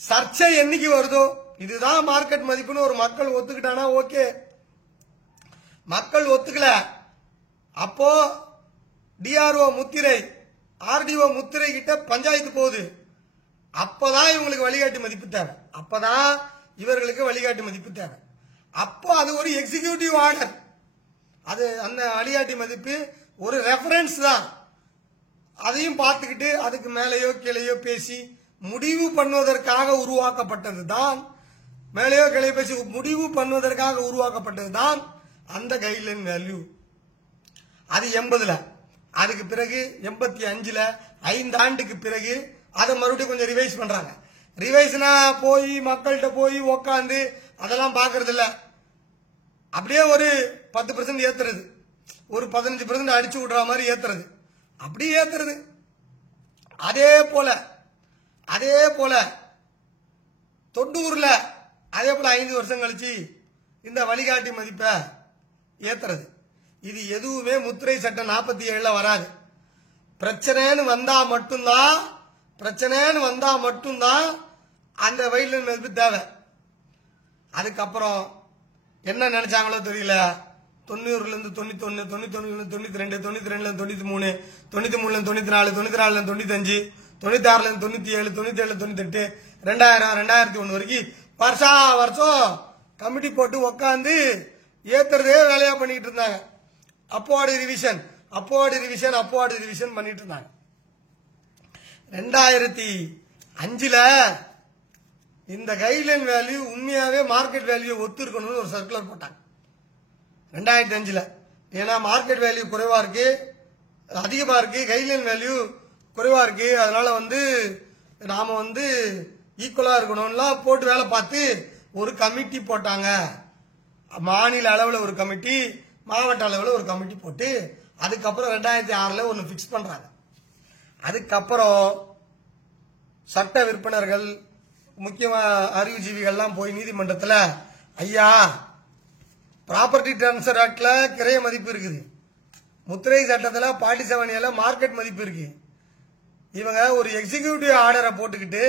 சர்ச்சை என்னைக்கு வருதோ இதுதான் மார்க்கெட் மதிப்புன்னு ஒரு மக்கள் ஒத்துக்கிட்டானா ஓகே. மக்கள் ஒத்துக்கல, அப்போ டிஆர்ஓ முத்திரை ஆர்டிஓ முத்திரை கிட்ட பஞ்சாயத்து போகுது. அப்பதான் இவங்களுக்கு வழிகாட்டி மதிப்பு தேவை, அப்பதான் இவர்களுக்கு வழிகாட்டி மதிப்பு தேவை. அப்போ அது ஒரு எக்ஸிகியூட்டிவ் ஆர்டர். அது அந்த வழிகாட்டி மதிப்பு ஒரு ரெஃபரன்ஸ் தான். அதையும் பார்த்துக்கிட்டு அதுக்கு மேலேயோ கீழேயோ பேசி முடிவு பண்ணுவதற்காக உருவாக்கப்பட்டது தான், மேலேயோ கீழே பேசி முடிவு பண்ணுவதற்காக உருவாக்கப்பட்டது தான் அந்த கைட்லைன் வேல்யூ. அது 80ல, அதுக்கு பிறகு 85ல 5 ஆண்டுக்கு பிறகு அதை மறுபடியும் கொஞ்சம் ரிவைஸ் பண்றாங்க. ரிவைஸ்னா போய் மக்கள்கிட்ட போய் உக்காந்து அதெல்லாம் பாக்குறது இல்ல. அப்படியே ஒரு 10% ஏத்துறது, ஒரு 15% அடிச்சு விடுற மாதிரி ஏத்துறது, அப்படி ஏத்துறது. அதே போல 90ல அதே போல 5 வருஷம் கழிச்சு இந்த வழிகாட்டி மதிப்பை ஏத்துறது. இது எதுவுமே முத்திரை சட்டம் 47ல வராது. பிரச்சனைன்னு வந்தா மட்டும்தான் அந்த கைட்லைன் மதிப்பு தேவை. அதுக்கப்புறம் என்ன நினைச்சாங்களோ தெரியல, 90ல இருந்து 91, 91ல இருந்து 92, 92ல இருந்து 93, 93ல இருந்து 94, 94ல இருந்து 95, 96ல இருந்து 97, 97ல 98, 2000, 2001 வரைக்கும் வருஷம் கமிட்டி போட்டு உக்காந்து ஏத்துறதே வேலையா பண்ணிட்டு இருந்தாங்க. அப்போர்டு ரிவிஷன் பண்ணிட்டு இருந்தாங்க. 2005ல இந்த கைட்லைன் வேல்யூ உண்மையாவே மார்க்கெட் வேல்யூ ஒத்து இருக்கணும்னு ஒரு சர்க்குலர் போட்டாங்க 2005ல. ஏன்னா மார்க்கெட் வேல்யூ குறைவா இருக்கு, அதிகமா இருக்கு, கைட்லைன் வேல்யூ குறைவா இருக்கு, அதனால நாம ஈக்குவலா இருக்கணும்லாம் போட்டு வேலை பார்த்து ஒரு கமிட்டி போட்டாங்க. மாநில அளவுல ஒரு கமிட்டி, மாவட்ட அளவுல ஒரு கமிட்டி போட்டு அதுக்கப்புறம் 2006ல ஒன்னு பிக்ஸ் பண்றாங்க. அதுக்கப்புறம் சட்ட விற்பனர்கள், முக்கியமா அறிவுஜீவிகள்லாம் போய் நீதிமன்றத்தில், ஐயா ப்ராப்பர்ட்டி டிரான்ஸ்பர் ஆக்ட்ல கிரைய மதிப்பு இருக்குது, முத்திரை சட்டத்தில் 47A மார்க்கெட் மதிப்பு இருக்கு, இவங்க ஒரு எக்ஸிகியூட்டிவ் ஆர்டரை போட்டுக்கிட்டு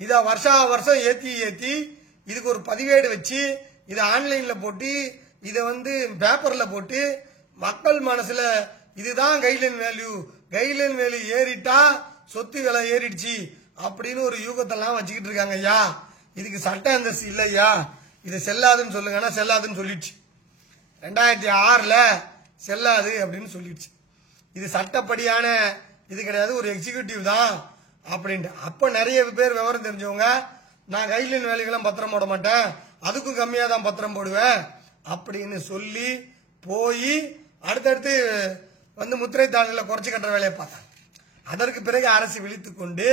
இதை வருஷம் ஏத்தி இதுக்கு ஒரு பதிவேடு வச்சு இதை ஆன்லைன்ல போட்டு இதை பேப்பர்ல போட்டு மக்கள் மனசுல இதுதான் கைட்லைன் வேல்யூ ஏறிட்டா சொத்து விலை ஏறிடுச்சு அப்படின்னு ஒரு யூகத்தெல்லாம் வச்சுக்கிட்டு இருக்காங்க ஐயா. இதுக்கு சட்ட அந்தஸ்து இல்லையா, இது செல்லாதுன்னு சொல்லுங்கன்னா செல்லாதுன்னு சொல்லிடுச்சு. 2006 செல்லாது அப்படின்னு சொல்லிடுச்சு. இது சட்டப்படியான இது கிடையாது, ஒரு எக்ஸிகியூட்டிவ் தான் அப்படின்ட்டு. அப்ப நிறைய பேர் விவரம் தெரிஞ்சவங்க, நான் கைட்லைன் வேலைக்கெல்லாம் பத்திரம் போட மாட்டேன், அதுக்கும் கம்மியா தான் பத்திரம் போடுவேன் அப்படின்னு சொல்லி போய் அடுத்தடுத்து வந்து முத்திரை தாள்களை குறைச்சு கட்டுற வேலையை பார்த்தாங்க. அதற்கு பிறகு அரசு விழித்துக் கொண்டு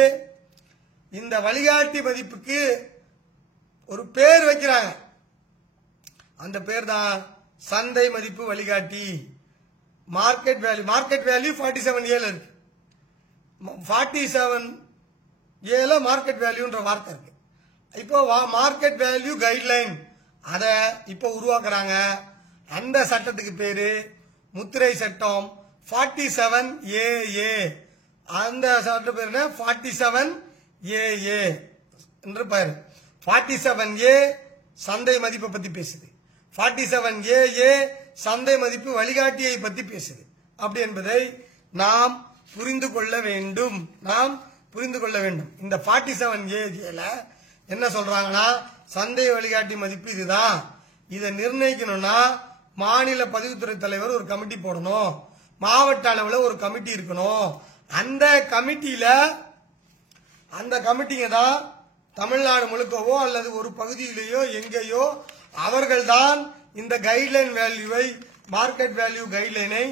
இந்த வழிகாட்டி மதிப்புக்கு ஒரு பேர் வைக்கிறாங்க. அந்த பேர் தான் சந்தை மதிப்பு வழிகாட்டி. மார்க்கெட் வேல்யூ 47A இருக்கு. 47A மார்க்கெட் வேல்யூன்ற வார்த்தை இருக்கு. இப்போ மார்க்கெட் வேல்யூ கைட்லைன் அத இப்போ உருவாக்குறாங்க. அந்த சட்டத்துக்கு பேரு முத்திரை சட்டம் 47AA. அந்த சட்ட பேர் என்ன? 47AA என்று பெயர். 47A சந்தை மதிப்பை பத்தி பேசுது, 47AA சந்தை மதிப்பு வழிகாட்டியை பத்தி பேசுது. அப்படி என்பதை நாம் புரிந்து கொள்ள வேண்டும். இந்த 47AA என்ன சொல்றாங்கன்னா, சந்தை வழிகாட்டி மதிப்பு இதுதான். இதை நிர்ணயிக்கணும்னா மாநில பதிவுத்துறை தலைவர் ஒரு கமிட்டி போடணும், மாவட்ட அளவில் ஒரு கமிட்டி இருக்கணும். அந்த கமிட்டிங்க தான் தமிழ்நாடு முழுக்கவோ அல்லது ஒரு பகுதியிலேயோ எங்கேயோ அவர்கள்தான் இந்த கைட்லைன் வேல்யூவை, மார்க்கெட் வேல்யூ கைட்லைனை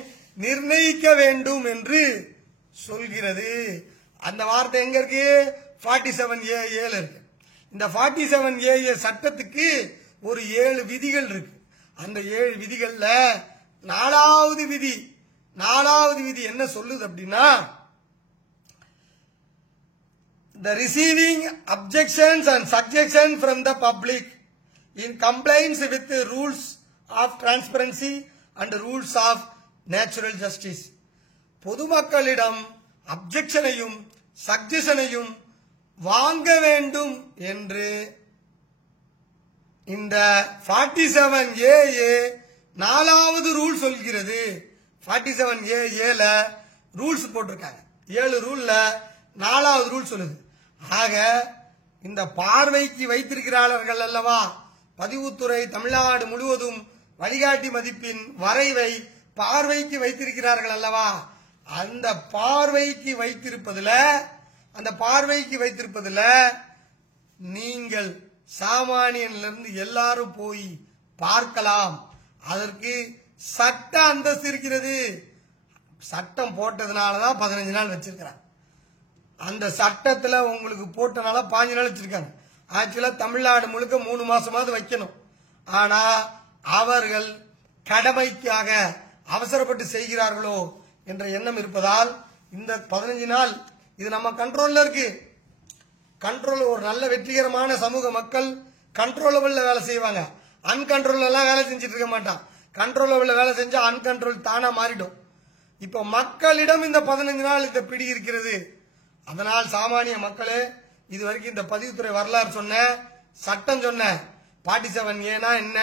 நிர்ணயிக்க வேண்டும் என்று சொல்கிறது. அந்த வார்த்தை எங்க இருக்கு? 47AA இருக்கு. இந்த 47AA சட்டத்துக்கு ஒரு 7 விதிகள் இருக்கு. அந்த 7 விதிகள்ல நாலாவது விதி என்ன சொல்லுது அப்படின்னா, the receiving objections and suggestions from the public in compliance with the rules of transparency and the rules of natural justice. பொதுமக்களிடம் அப்ஜெக்ஷனையும் சஜஷனையும் வாங்க வேண்டும் என்று இந்த 47AA நாலாவது ரூல் சொல்கிறது. 47AA ரூல்ஸ் போட்டிருக்காங்க. 7 ரூல்ல நாலாவது ரூல் சொல்லுது. ஆக இந்த பார்வைக்கு வைத்திருக்கிறார்கள் அல்லவா, பதிவுத்துறை தமிழ்நாடு முழுவதும் வழிகாட்டி மதிப்பின் வரைவை பார்வைக்கு வைத்திருக்கிறார்கள் அல்லவா, அந்த பார்வைக்கு வைத்திருப்பதுல நீங்கள் சாமானியனிலிருந்து எல்லாரும் போய் பார்க்கலாம். அதற்கு சட்ட அந்தஸ்து இருக்கிறது. சட்டம் போட்டதுனாலதான் 15 நாள் வச்சிருக்கிறாங்க. அந்த சட்டத்துல உங்களுக்கு போட்டனால 5 நாள் வச்சிருக்காங்க. ஆக்சுவலா தமிழ்நாடு முழுக்க 3 மாசமாவது வைக்கணும். ஆனா அவர்கள் கடமைக்காக அவசரப்பட்டு செய்கிறார்களோ என்ற எண்ணம் இருப்பதால் இந்த 15 நாள் இது நம்ம கண்ட்ரோல்ல இருக்கு. கண்ட்ரோல் ஒரு நல்ல வெற்றிகரமான சமூக மக்கள் கண்ட்ரோலபிள்ல வேலை செய்வாங்க. அன்கண்ட்ரோல் எல்லாம் வேலை செஞ்சுட்டு இருக்க மாட்டான். கண்ட்ரோலபிள்ல வேலை செஞ்சா அன்கண்ட்ரோல் தானா மாறிடும். இப்போ மக்களிடம் இந்த 15 நாள் இந்த பிடி இருக்கிறது. அதனால் சாமானிய மக்களே, இது வரைக்கும் இந்த பதிவுத்துறை வரலாறு சொன்ன, சட்டம் சொன்ன, 47A என்ன,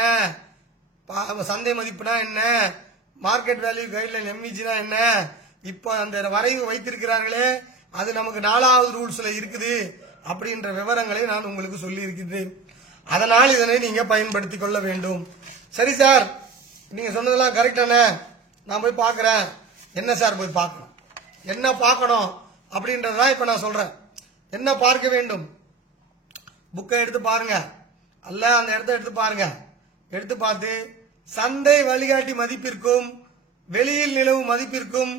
சந்தை மதிப்புனா என்ன, மார்க்கெட் வேல்யூ கைட்லைன் MVGனா என்ன, இப்போ அந்த வரைவு வைத்திருக்கிறார்களே அது நமக்கு 4வது ரூல்ஸ்ல இருக்குது அப்படின்ற விவரங்களை நான் உங்களுக்கு சொல்லி இருக்கிறேன். அதனால் இதனை நீங்க பயன்படுத்திக் கொள்ள வேண்டும். சரி சார், நீங்க சொன்னதெல்லாம் கரெக்டானே, நான் போய் பார்க்கிறேன். என்ன சார் போய் பார்க்கணும், என்ன பார்க்கணும் அப்படின்றதான் இப்ப நான் சொல்றேன். என்ன பார்க்க வேண்டும்? புக்கை எடுத்து பாருங்க, அல்ல அந்த இடத்த எடுத்து பாருங்க. எடுத்து பார்த்து சந்தை வழிகாட்டி மதிப்பிற்கும் வெளியில் நிலவும் மதிப்பிற்கும்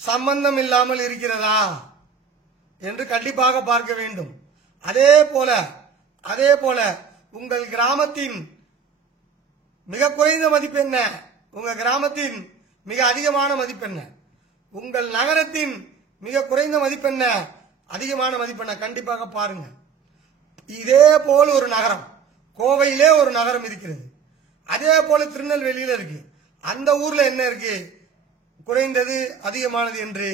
சம்பந்தம் இல்லாமல் இருக்கிறதா என்று கண்டிப்பாக பார்க்க வேண்டும். அதே போல உங்கள் கிராமத்தின் மிக குறைந்த மதிப்பு என்ன, உங்க கிராமத்தின் மிக அதிகமான மதிப்பு என்ன, உங்கள் நகரத்தின் மிக குறைந்த மதிப்பு என்ன, அதிகமான மதிப்பு என்ன, கண்டிப்பாக பாருங்க. இதே போல ஒரு நகரம், கோவையிலே ஒரு நகரம் இருக்கிறது, அதே போல திருநெல்வேலியில இருக்கு. அந்த ஊர்ல என்ன இருக்கு, குறைந்தது அதிகமானது என்று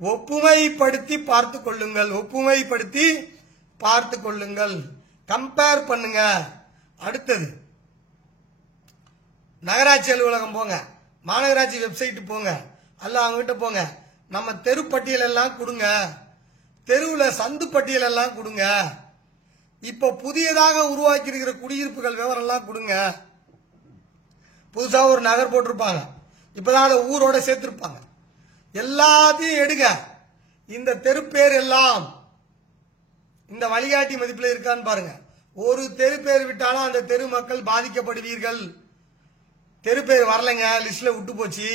ஒப்புமைப்படுத்தி பார்த்து கொள்ளுங்கள், கம்பேர் பண்ணுங்க. அடுத்தது நகராட்சி அலுவலகம் போங்க, மாநகராட்சி வெப்சைட் போங்க, அல்ல அவங்ககிட்ட போங்க. நம்ம தெரு பட்டியல் எல்லாம் கொடுங்க, தெருவில் சந்து பட்டியல் எல்லாம் கொடுங்க, இப்ப புதியதாக உருவாக்கி இருக்கிற குடியிருப்புகள் விவரம் எல்லாம் கொடுங்க. புதுசா ஒரு நகர் போட்டிருப்பாங்க, இப்பதான் அதை ஊரோட சேர்த்திருப்பாங்க. எல்லாத்தையும் எடுங்க. இந்த தெரு பேர் எல்லாம் இந்த வழிகாட்டி மதிப்பில் இருக்கான்னு பாருங்க. ஒரு தெரு பேர் விட்டாலும் அந்த தெரு மக்கள் பாதிக்கப்படுவீர்கள். தெரு பேர் வரலைங்க, லிஸ்ட்ல விட்டு போச்சு,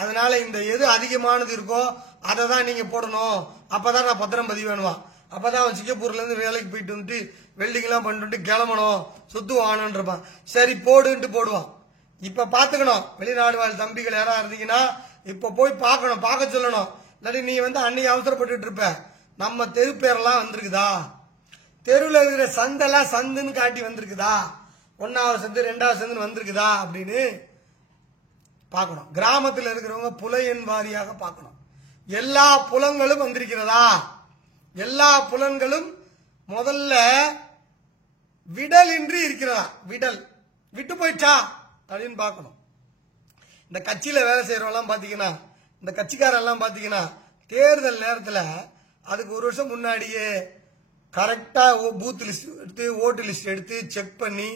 அதனால இந்த எது அதிகமானது இருக்கோ அதை தான் நீங்க போடணும். அப்பதான் நான் பத்திரம் பதிவு வேணுவான். அப்பதான் அவன் சிங்கப்பூர்ல இருந்து வேலைக்கு போயிட்டு வந்துட்டு வெல்டிங் எல்லாம் பண்ணிட்டு கிளம்பணும், சொத்து வாங்கணும்னு இருப்பான். சரி போடுன்ட்டு போடுவான். இப்ப பாத்துக்கணும், வெளிநாடு வாழ் தம்பிகள் யாரா இருந்தீங்கன்னா இப்ப போய் பார்க்கணும், பார்க்க சொல்லணும். இல்லாட்டி நீ அன்னைக்கு அவசரப்பட்டு இருப்ப. நம்ம தெரு பேரெல்லாம் வந்திருக்குதா, தெருவில் இருக்கிற சந்தெல்லாம் சந்துன்னு காட்டி வந்திருக்குதா, 1வது சந்து 2வது சந்துன்னு வந்திருக்குதா அப்படின்னு பார்க்கணும். கிராமத்தில் இருக்கிறவங்க புலையன் வாரியாக பார்க்கணும். எல்லா புலங்களும் வந்திருக்கிறதா, எல்லா புலன்களும் முதல்ல விடல் இன்றி இருக்கிறதா, விடல் விட்டு போயிட்டா அப்படின்னு பார்க்கணும். இந்த கட்சியில வேலை செய்யறவெல்லாம் பாத்தீங்கன்னா, இந்த கட்சிக்காரெல்லாம் பாத்தீங்கன்னா தேர்தல் நேரத்தில் அதுக்கு ஒரு வருஷம் முன்னாடியே கரெக்டா பூத் லிஸ்ட் எடுத்து ஓட்டு லிஸ்ட் எடுத்து செக் பண்ணி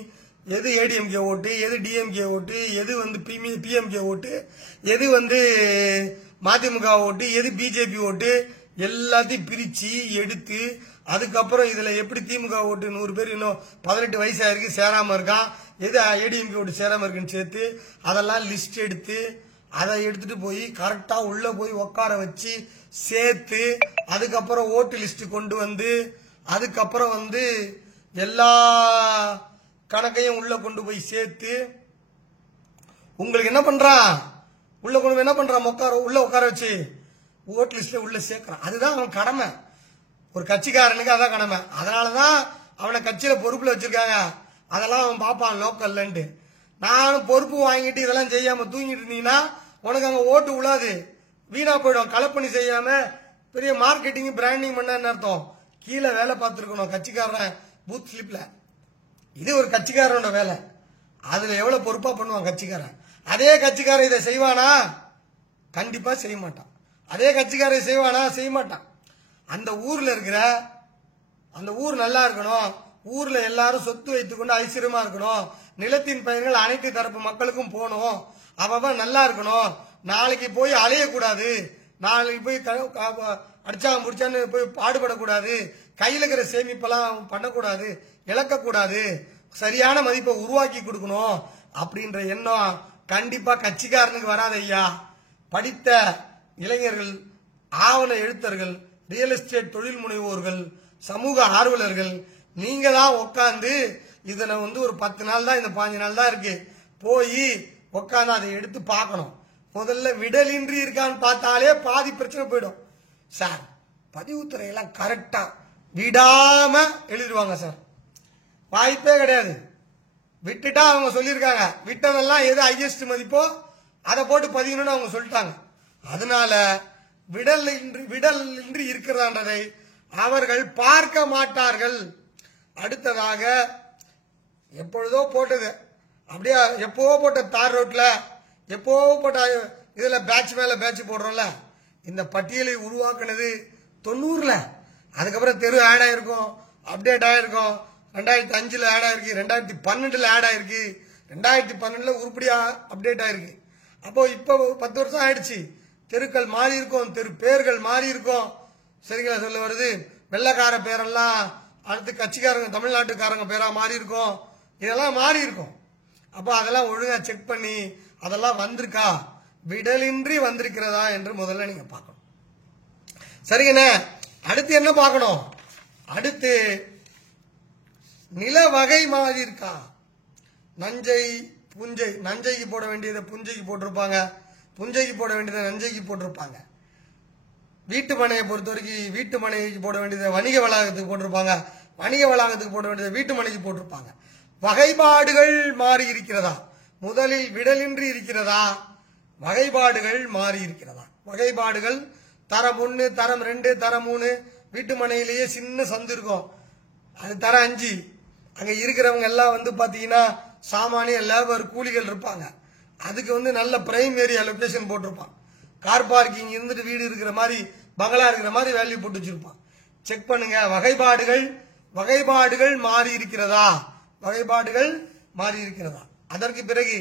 எது ஏடிஎம்கே ஓட்டு, எது டிஎம்கே ஓட்டு, எது பிஎம்கே ஓட்டு, எது மதிமுக ஓட்டு, எது பிஜேபி ஓட்டு எல்லாத்தையும் பிரிச்சு எடுத்து அதுக்கப்புறம் இதுல எப்படி திமுக ஓட்டு 100 பேர் இன்னும் 18 வயசாயிருக்கு சேராம இருக்கான், எது ஏடிஎம்கே ஓட்டு சேராம இருக்குன்னு சேர்த்து அதெல்லாம் லிஸ்ட் எடுத்து அதை எடுத்துட்டு போய் கரெக்டா உள்ள போய் உட்கார வச்சு சேர்த்து அதுக்கப்புறம் ஓட்டு லிஸ்ட் கொண்டு வந்து அதுக்கப்புறம் எல்லா கணக்கையும் உள்ள கொண்டு போய் சேர்த்து உங்களுக்கு என்ன பண்றான், உள்ள கொண்டு போய் என்ன பண்றான், உள்ள உட்கார வச்சு ஓட்டு லிஸ்ட்ல உள்ள சேர்க்கிறான். அதுதான் அவன் கடமை. ஒரு கட்சிக்காரனுக்கு அதான் கடமை. அதனாலதான் அவனை கட்சியில பொறுப்புல வச்சிருக்காங்க. அதெல்லாம் அவன் பாப்பான் லோக்கல்ல. நானும் பொறுப்பு வாங்கிட்டு இதெல்லாம் செய்யாம தூங்கிட்டு இருந்தீங்கன்னா உனக்கு அங்க ஓட்டு விழாது, வீணா போயிடும். கலப்பணி செய்யாம பெரிய மார்க்கெட்டிங் பிராண்டிங் பண்ண அர்த்தம். கீழே வேலை பார்த்துருக்கணும் கட்சிக்காரன் பூத் ஸ்லிப்ல. இது ஒரு கட்சிக்காரனோட வேலை. அதுல எவ்வளவு பொறுப்பா பண்ணுவான் கட்சிக்காரன். அதே கட்சிக்காரன் இதை செய்வானா, கண்டிப்பா செய்ய மாட்டான். அதே கட்சிக்காரன் செய்வானா, செய்ய மாட்டான். அந்த ஊர்ல இருக்கிற அந்த ஊர் நல்லா இருக்கணும், ஊர்ல எல்லாரும் சொத்து வைத்துக்கொண்டு ஐஸ்வர்யமா இருக்கணும், நிலத்தின் பயன்கள் அனைத்து தரப்பு மக்களுக்கும் போகணும், அவன் நல்லா இருக்கணும், நாளைக்கு போய் அலையக்கூடாது, நாளைக்கு போய் அடிச்சா முடிச்சான்னு போய் பாடுபடக்கூடாது, கையில் இருக்கிற சேமிப்பெல்லாம் பண்ணக்கூடாது, இழக்கக்கூடாது, சரியான மதிப்பை உருவாக்கி கொடுக்கணும் அப்படின்ற எண்ணம் கண்டிப்பா கட்சிக்காரனுக்கு வராது ஐயா. படித்த இளைஞர்கள், ஆவண எழுத்தர்கள், ரியல் எஸ்டேட் தொழில் முனைவோர்கள், சமூக ஆர்வலர்கள், நீங்க தான் உட்காந்து இதனை ஒரு 10 நாள் தான், இந்த 15 நாள் தான் இருக்கு, போய் உட்காந்து அதை எடுத்து பார்க்கணும். முதல்ல விடலின்றி இருக்கான்னு பார்த்தாலே பாதி பிரச்சனை போயிடும். சார் பதிவுத்துறையெல்லாம் கரெக்டா விடாம எழுதிடுவாங்க சார், வாய்ப்பே கிடையாது. விட்டுட்டா அவங்க சொல்லியிருக்காங்க, விட்டதெல்லாம் எது ஹையஸ்ட் மதிப்போ அதை போட்டு பதிக்கணும்னு அவங்க சொல்லிட்டாங்க. அதனால விடல் இன்றி இருக்கிறதான்றதை அவர்கள் பார்க்க மாட்டார்கள். அடுத்ததாக எப்பொழுதோ போட்டது, அப்படியே எப்போ போட்ட தார் ரோட்ல எப்போ போட்ட இதுல பேட்ச் மேல பேட்ச் போடுறோம்ல, இந்த பட்டியலை உருவாக்குனது 90ல. அதுக்கப்புறம் தெரு ஆட் ஆயிருக்கும், அப்டேட் ஆயிருக்கும், 2005ல ஆட் ஆயிருக்கு, 2012ல ஆட் ஆயிருக்கு, 2012ல உருப்படியா அப்டேட் ஆயிருக்கு. அப்போ இப்போ 10 வருஷம் ஆயிடுச்சு. தெருக்கள் மாறி இருக்கும், தெரு பேர்கள் மாறி இருக்கும். சரிங்களா சொல்ல வருது. வெள்ளக்கார பேரெல்லாம் அடுத்து கட்சிக்காரங்க தமிழ்நாட்டுக்காரங்க பேரா மாறி இருக்கும், இதெல்லாம் மாறி இருக்கும். அப்போ அதெல்லாம் ஒழுங்கா செக் பண்ணி அதெல்லாம் வந்திருக்கா, விடலின்றி வந்திருக்கிறதா என்று முதல்ல நீங்க பார்க்கணும். சரிங்கண்ணே. அடுத்து என்ன பார்க்கணும், அடுத்து நில வகை மாறி இருக்கா. நஞ்சை புஞ்சை, நஞ்சைக்கு போட வேண்டியதை புஞ்சைக்கு போட்டிருப்பாங்க, புஞ்சைக்கு போட வேண்டியதை நஞ்சைக்கு போட்டிருப்பாங்க. வீட்டு மனையை பொறுத்த வரைக்கும் வீட்டு மனைக்கு போட வேண்டியதை வணிக வளாகத்துக்கு போட்டிருப்பாங்க, வணிக வளாகத்துக்கு போட வேண்டியதை வீட்டு மனைக்கு போட்டிருப்பாங்க. வகைப்பாடுகள் மாறி இருக்கிறதா, முதலில் விடலின்றி இருக்கிறதா, வகைப்பாடுகள் மாறி இருக்கிறதா. வகைப்பாடுகள் தரம் 1, தரம் 2, தரம் 3, வீட்டு மனையிலேயே சின்ன சந்து இருக்கும், அது தரம் 5. அங்க இருக்கிறவங்க எல்லாம் பாத்தீங்கன்னா சாமானிய லேபர் கூலிகள் இருப்பாங்க. அதுக்கு நல்ல பிரைம் ஏரியா லொகேஷன் போட்டிருப்பான். கார் பார்க்கிங் இருந்துட்டு வீடு இருக்கிற மாதிரி பங்களா இருக்கிற மாதிரி வேல்யூ போட்டு வச்சிருப்பான். செக் பண்ணுங்க. வகைப்பாடுகள் மாறி இருக்கிறதா, அதற்கு பிறகு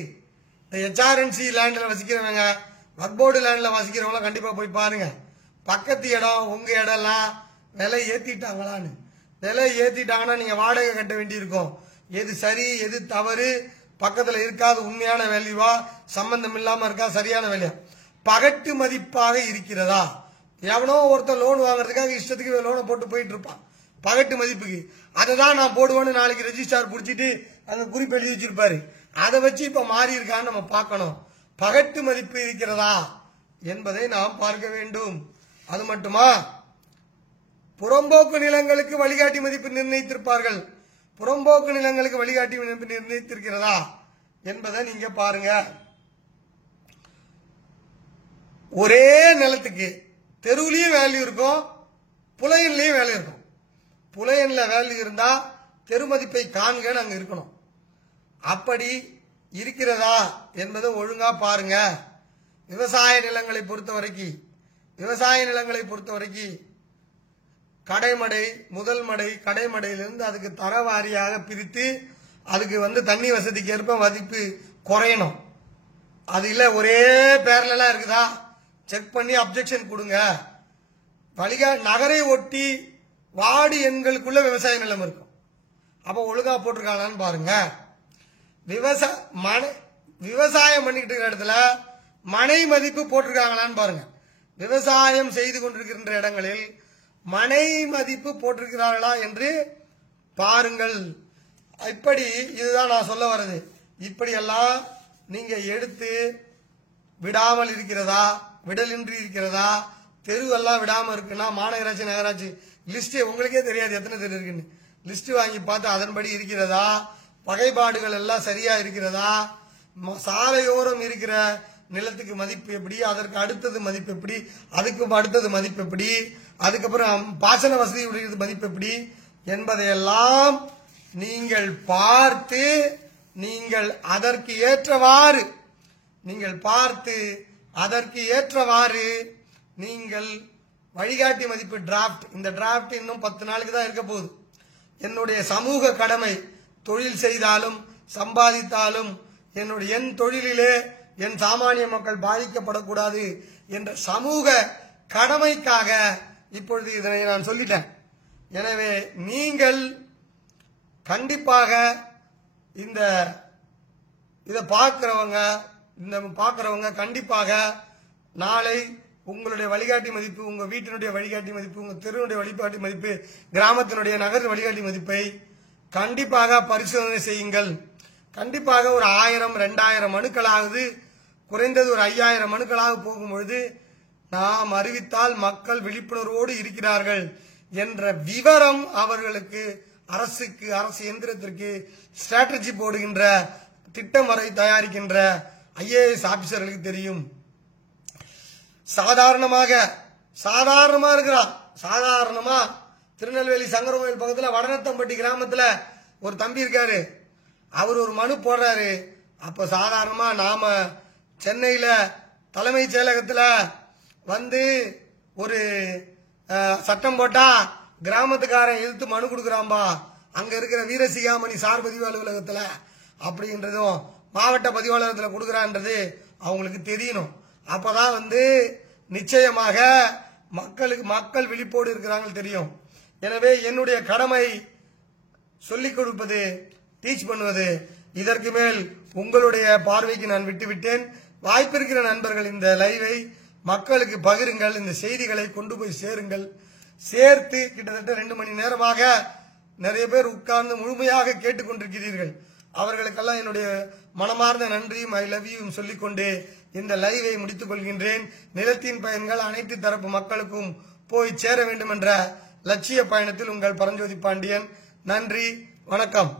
இந்த ஹெச்ஆர்என்சி லேண்ட்ல வசிக்கிறவங்க, வக்போர்டு லேண்ட்ல வசிக்கிறவங்க கண்டிப்பா போய் பாருங்க. பக்கத்து இடம் உங்க இடம்லாம் விலை ஏத்திட்டாங்களான்னு. விலை ஏத்திட்டாங்கன்னா நீங்க வாடகை கட்ட வேண்டியிருக்கும். எது சரி எது தவறு, பக்கத்துல இருக்காது உண்மையான வேல்யூவா, சம்பந்தம் இல்லாம இருக்கா, சரியான வேல்யூ, பகட்டு மதிப்பாக இருக்கிறதா. எவனோ ஒருத்தர் லோன் வாங்குறதுக்காக இஷ்டத்துக்கு லோனை போட்டு போயிட்டு இருப்பான் பகட்டு மதிப்புக்கு. அதை தான் நான் போடுவேன்னு நாளைக்கு ரெஜிஸ்டார் பிடிச்சிட்டு அந்த குறிப்பு எழுதி வச்சிருப்பாரு. அதை வச்சு இப்ப மாறி இருக்கான்னு நம்ம பார்க்கணும். பகட்டு மதிப்பு இருக்கிறதா என்பதை நாம் பார்க்க வேண்டும். அது மட்டுமா, புறம்போக்கு நிலங்களுக்கு வழிகாட்டி மதிப்பு நிர்ணயித்திருப்பார்கள். புறம்போக்கு நிலங்களுக்கு வழிகாட்டி மதிப்பு நிர்ணயித்திருக்கிறதா என்பதை நீங்க பாருங்க. ஒரே நிலத்துக்கு தெருவுலயும் வேல்யூ இருக்கும், புலையன்லயும் வேல்யூ இருக்கும். புலையன்ல வேல்யூ இருந்தா தெரு மதிப்பை காண்கன்னு அங்க இருக்கணும். அப்படி இருக்கிறதா என்பதை ஒழுங்கா பாருங்க. விவசாய நிலங்களை பொறுத்த வரைக்கும் கடைமடை, முதல் மடை, கடைமடையிலிருந்து அதுக்கு தரவாரியாக பிரித்து அதுக்கு தண்ணி வசதிக்கு ஏற்ப மதிப்பு குறையணும். அது இல்ல ஒரே பேர்ல இருக்குதா செக் பண்ணி அப்ஜெக்ஷன் கொடுங்க. நகரை ஒட்டி வார்டு எண்களுக்குள்ள விவசாய நிலம் இருக்கும். அப்ப ஒழுங்கா போட்டிருக்காங்களான்னு பாருங்க. விவசாயம் பண்ணிக்கிட்டு இருக்கிற இடத்துல மனை மதிப்பு போட்டிருக்காங்களான்னு பாருங்க. விவசாயம் செய்து கொண்டிருக்கின்ற இடங்களில் மனை மதிப்பு போட்டிருக்கிறார்களா என்று பாருங்கள். இப்படி இதுதான் நான் சொல்ல வர்றது. இப்படியெல்லாம் நீங்க எடுத்து விடாமல் இருக்கிறதா, விடலின்றி இருக்கிறதா, தெருவெல்லாம் விடாம இருக்குன்னா மாநகராட்சி நகராட்சி லிஸ்ட் உங்களுக்கே தெரியாது எத்தனை தெரு இருக்குன்னு. லிஸ்ட் வாங்கி பார்த்து அதன்படி இருக்கிறதா, வகைப்பாடுகள் எல்லாம் சரியா இருக்கிறதா, சாலையோரம் இருக்கிற நிலத்துக்கு மதிப்பு எப்படி, அதற்கு அடுத்தது மதிப்பு எப்படி, அதுக்கு அடுத்தது மதிப்பு எப்படி, அதுக்கப்புறம் பாசன வசதி மதிப்பு எப்படி என்பதையெல்லாம் நீங்கள் பார்த்து நீங்கள் அதற்கு ஏற்றவாறு நீங்கள் வழிகாட்டி மதிப்பு டிராப்ட். இந்த டிராப்ட் இன்னும் 10 நாளுக்கு தான் இருக்க போகுது. என்னுடைய சமூக கடமை, தொழில் செய்தாலும் சம்பாதித்தாலும் என் தொழிலிலே என் சாமானிய மக்கள் பாதிக்கப்படக்கூடாது என்ற சமூக கடமைக்காக இப்பொழுது இதனை நான் சொல்லிட்டேன். எனவே நீங்கள் கண்டிப்பாக இதை பார்க்கிறவங்க கண்டிப்பாக நாளை உங்களுடைய வழிகாட்டி மதிப்பு, உங்க வீட்டினுடைய வழிகாட்டி மதிப்பு, உங்க தெருவுடைய வழிகாட்டி மதிப்பு, கிராமத்தினுடைய நகர் வழிகாட்டி மதிப்பை கண்டிப்பாக பரிசோதனை செய்யுங்கள். கண்டிப்பாக ஒரு 1000 2000 மனுக்களாவது, குறைந்தது ஒரு 5000 மனுக்களாக போகும்பொழுது நாம் அறிவித்தால் மக்கள் விழிப்புணர்வோடு இருக்கிறார்கள் என்ற விவரம் அவர்களுக்கு, அரசு இயந்திரத்திற்கு ஸ்ட்ராட்டஜி போடுகின்ற, திட்டம் வரை தயாரிக்கின்ற IAS ஆபீசர்களுக்கு தெரியும். சாதாரணமா இருக்கிறான். சாதாரணமா திருநெல்வேலி சங்கரகோயில் பக்கத்துல வடநத்தம்பட்டி கிராமத்துல ஒரு தம்பி இருக்காரு. அவர் ஒரு மனு போடுறாரு. அப்ப சாதாரணமா நாம சென்னையில தலைமைச் செயலகத்துல ஒரு சட்டம் போட்டா கிராமத்துக்காரன் எதிர்த்து மனு கொடுக்கறான்பா, அங்க இருக்கிற வீரசிகாமணி சார் பதிவு அலுவலகத்துல அப்படின்றதும் மாவட்ட பதிவாளரத்துல கொடுக்கறான்றது அவங்களுக்கு தெரியணும். அப்பதான் நிச்சயமாக மக்கள் விழிப்போடு இருக்கிறாங்க தெரியும். எனவே என்னுடைய கடமை சொல்லிக் கொடுப்பது, டீச் பண்ணுவது. இதற்கு மேல் உங்களுடைய பார்வைக்கு நான் விட்டுவிட்டேன். வாய்ப்பிருக்கிற நண்பர்கள் இந்த லைவை மக்களுக்கு பகிருங்கள், இந்த செய்திகளை கொண்டு போய் சேருங்கள். சேர்த்து கிட்டத்தட்ட 2 மணி நேரமாக நிறைய பேர் உட்கார்ந்து முழுமையாக கேட்டுக்கொண்டிருக்கிறீர்கள். அவர்களுக்கெல்லாம் என்னுடைய மனமார்ந்த நன்றியும் ஐ லவ் யூ சொல்லிக்கொண்டு இந்த லைவை முடித்துக் கொள்கின்றேன். நிலத்தின் பயன்கள் அனைத்து தரப்பு மக்களுக்கும் போய் சேர வேண்டும் என்ற லட்சிய பயணத்தில் உங்கள் பரஞ்சோதி பாண்டியன். நன்றி, வணக்கம்.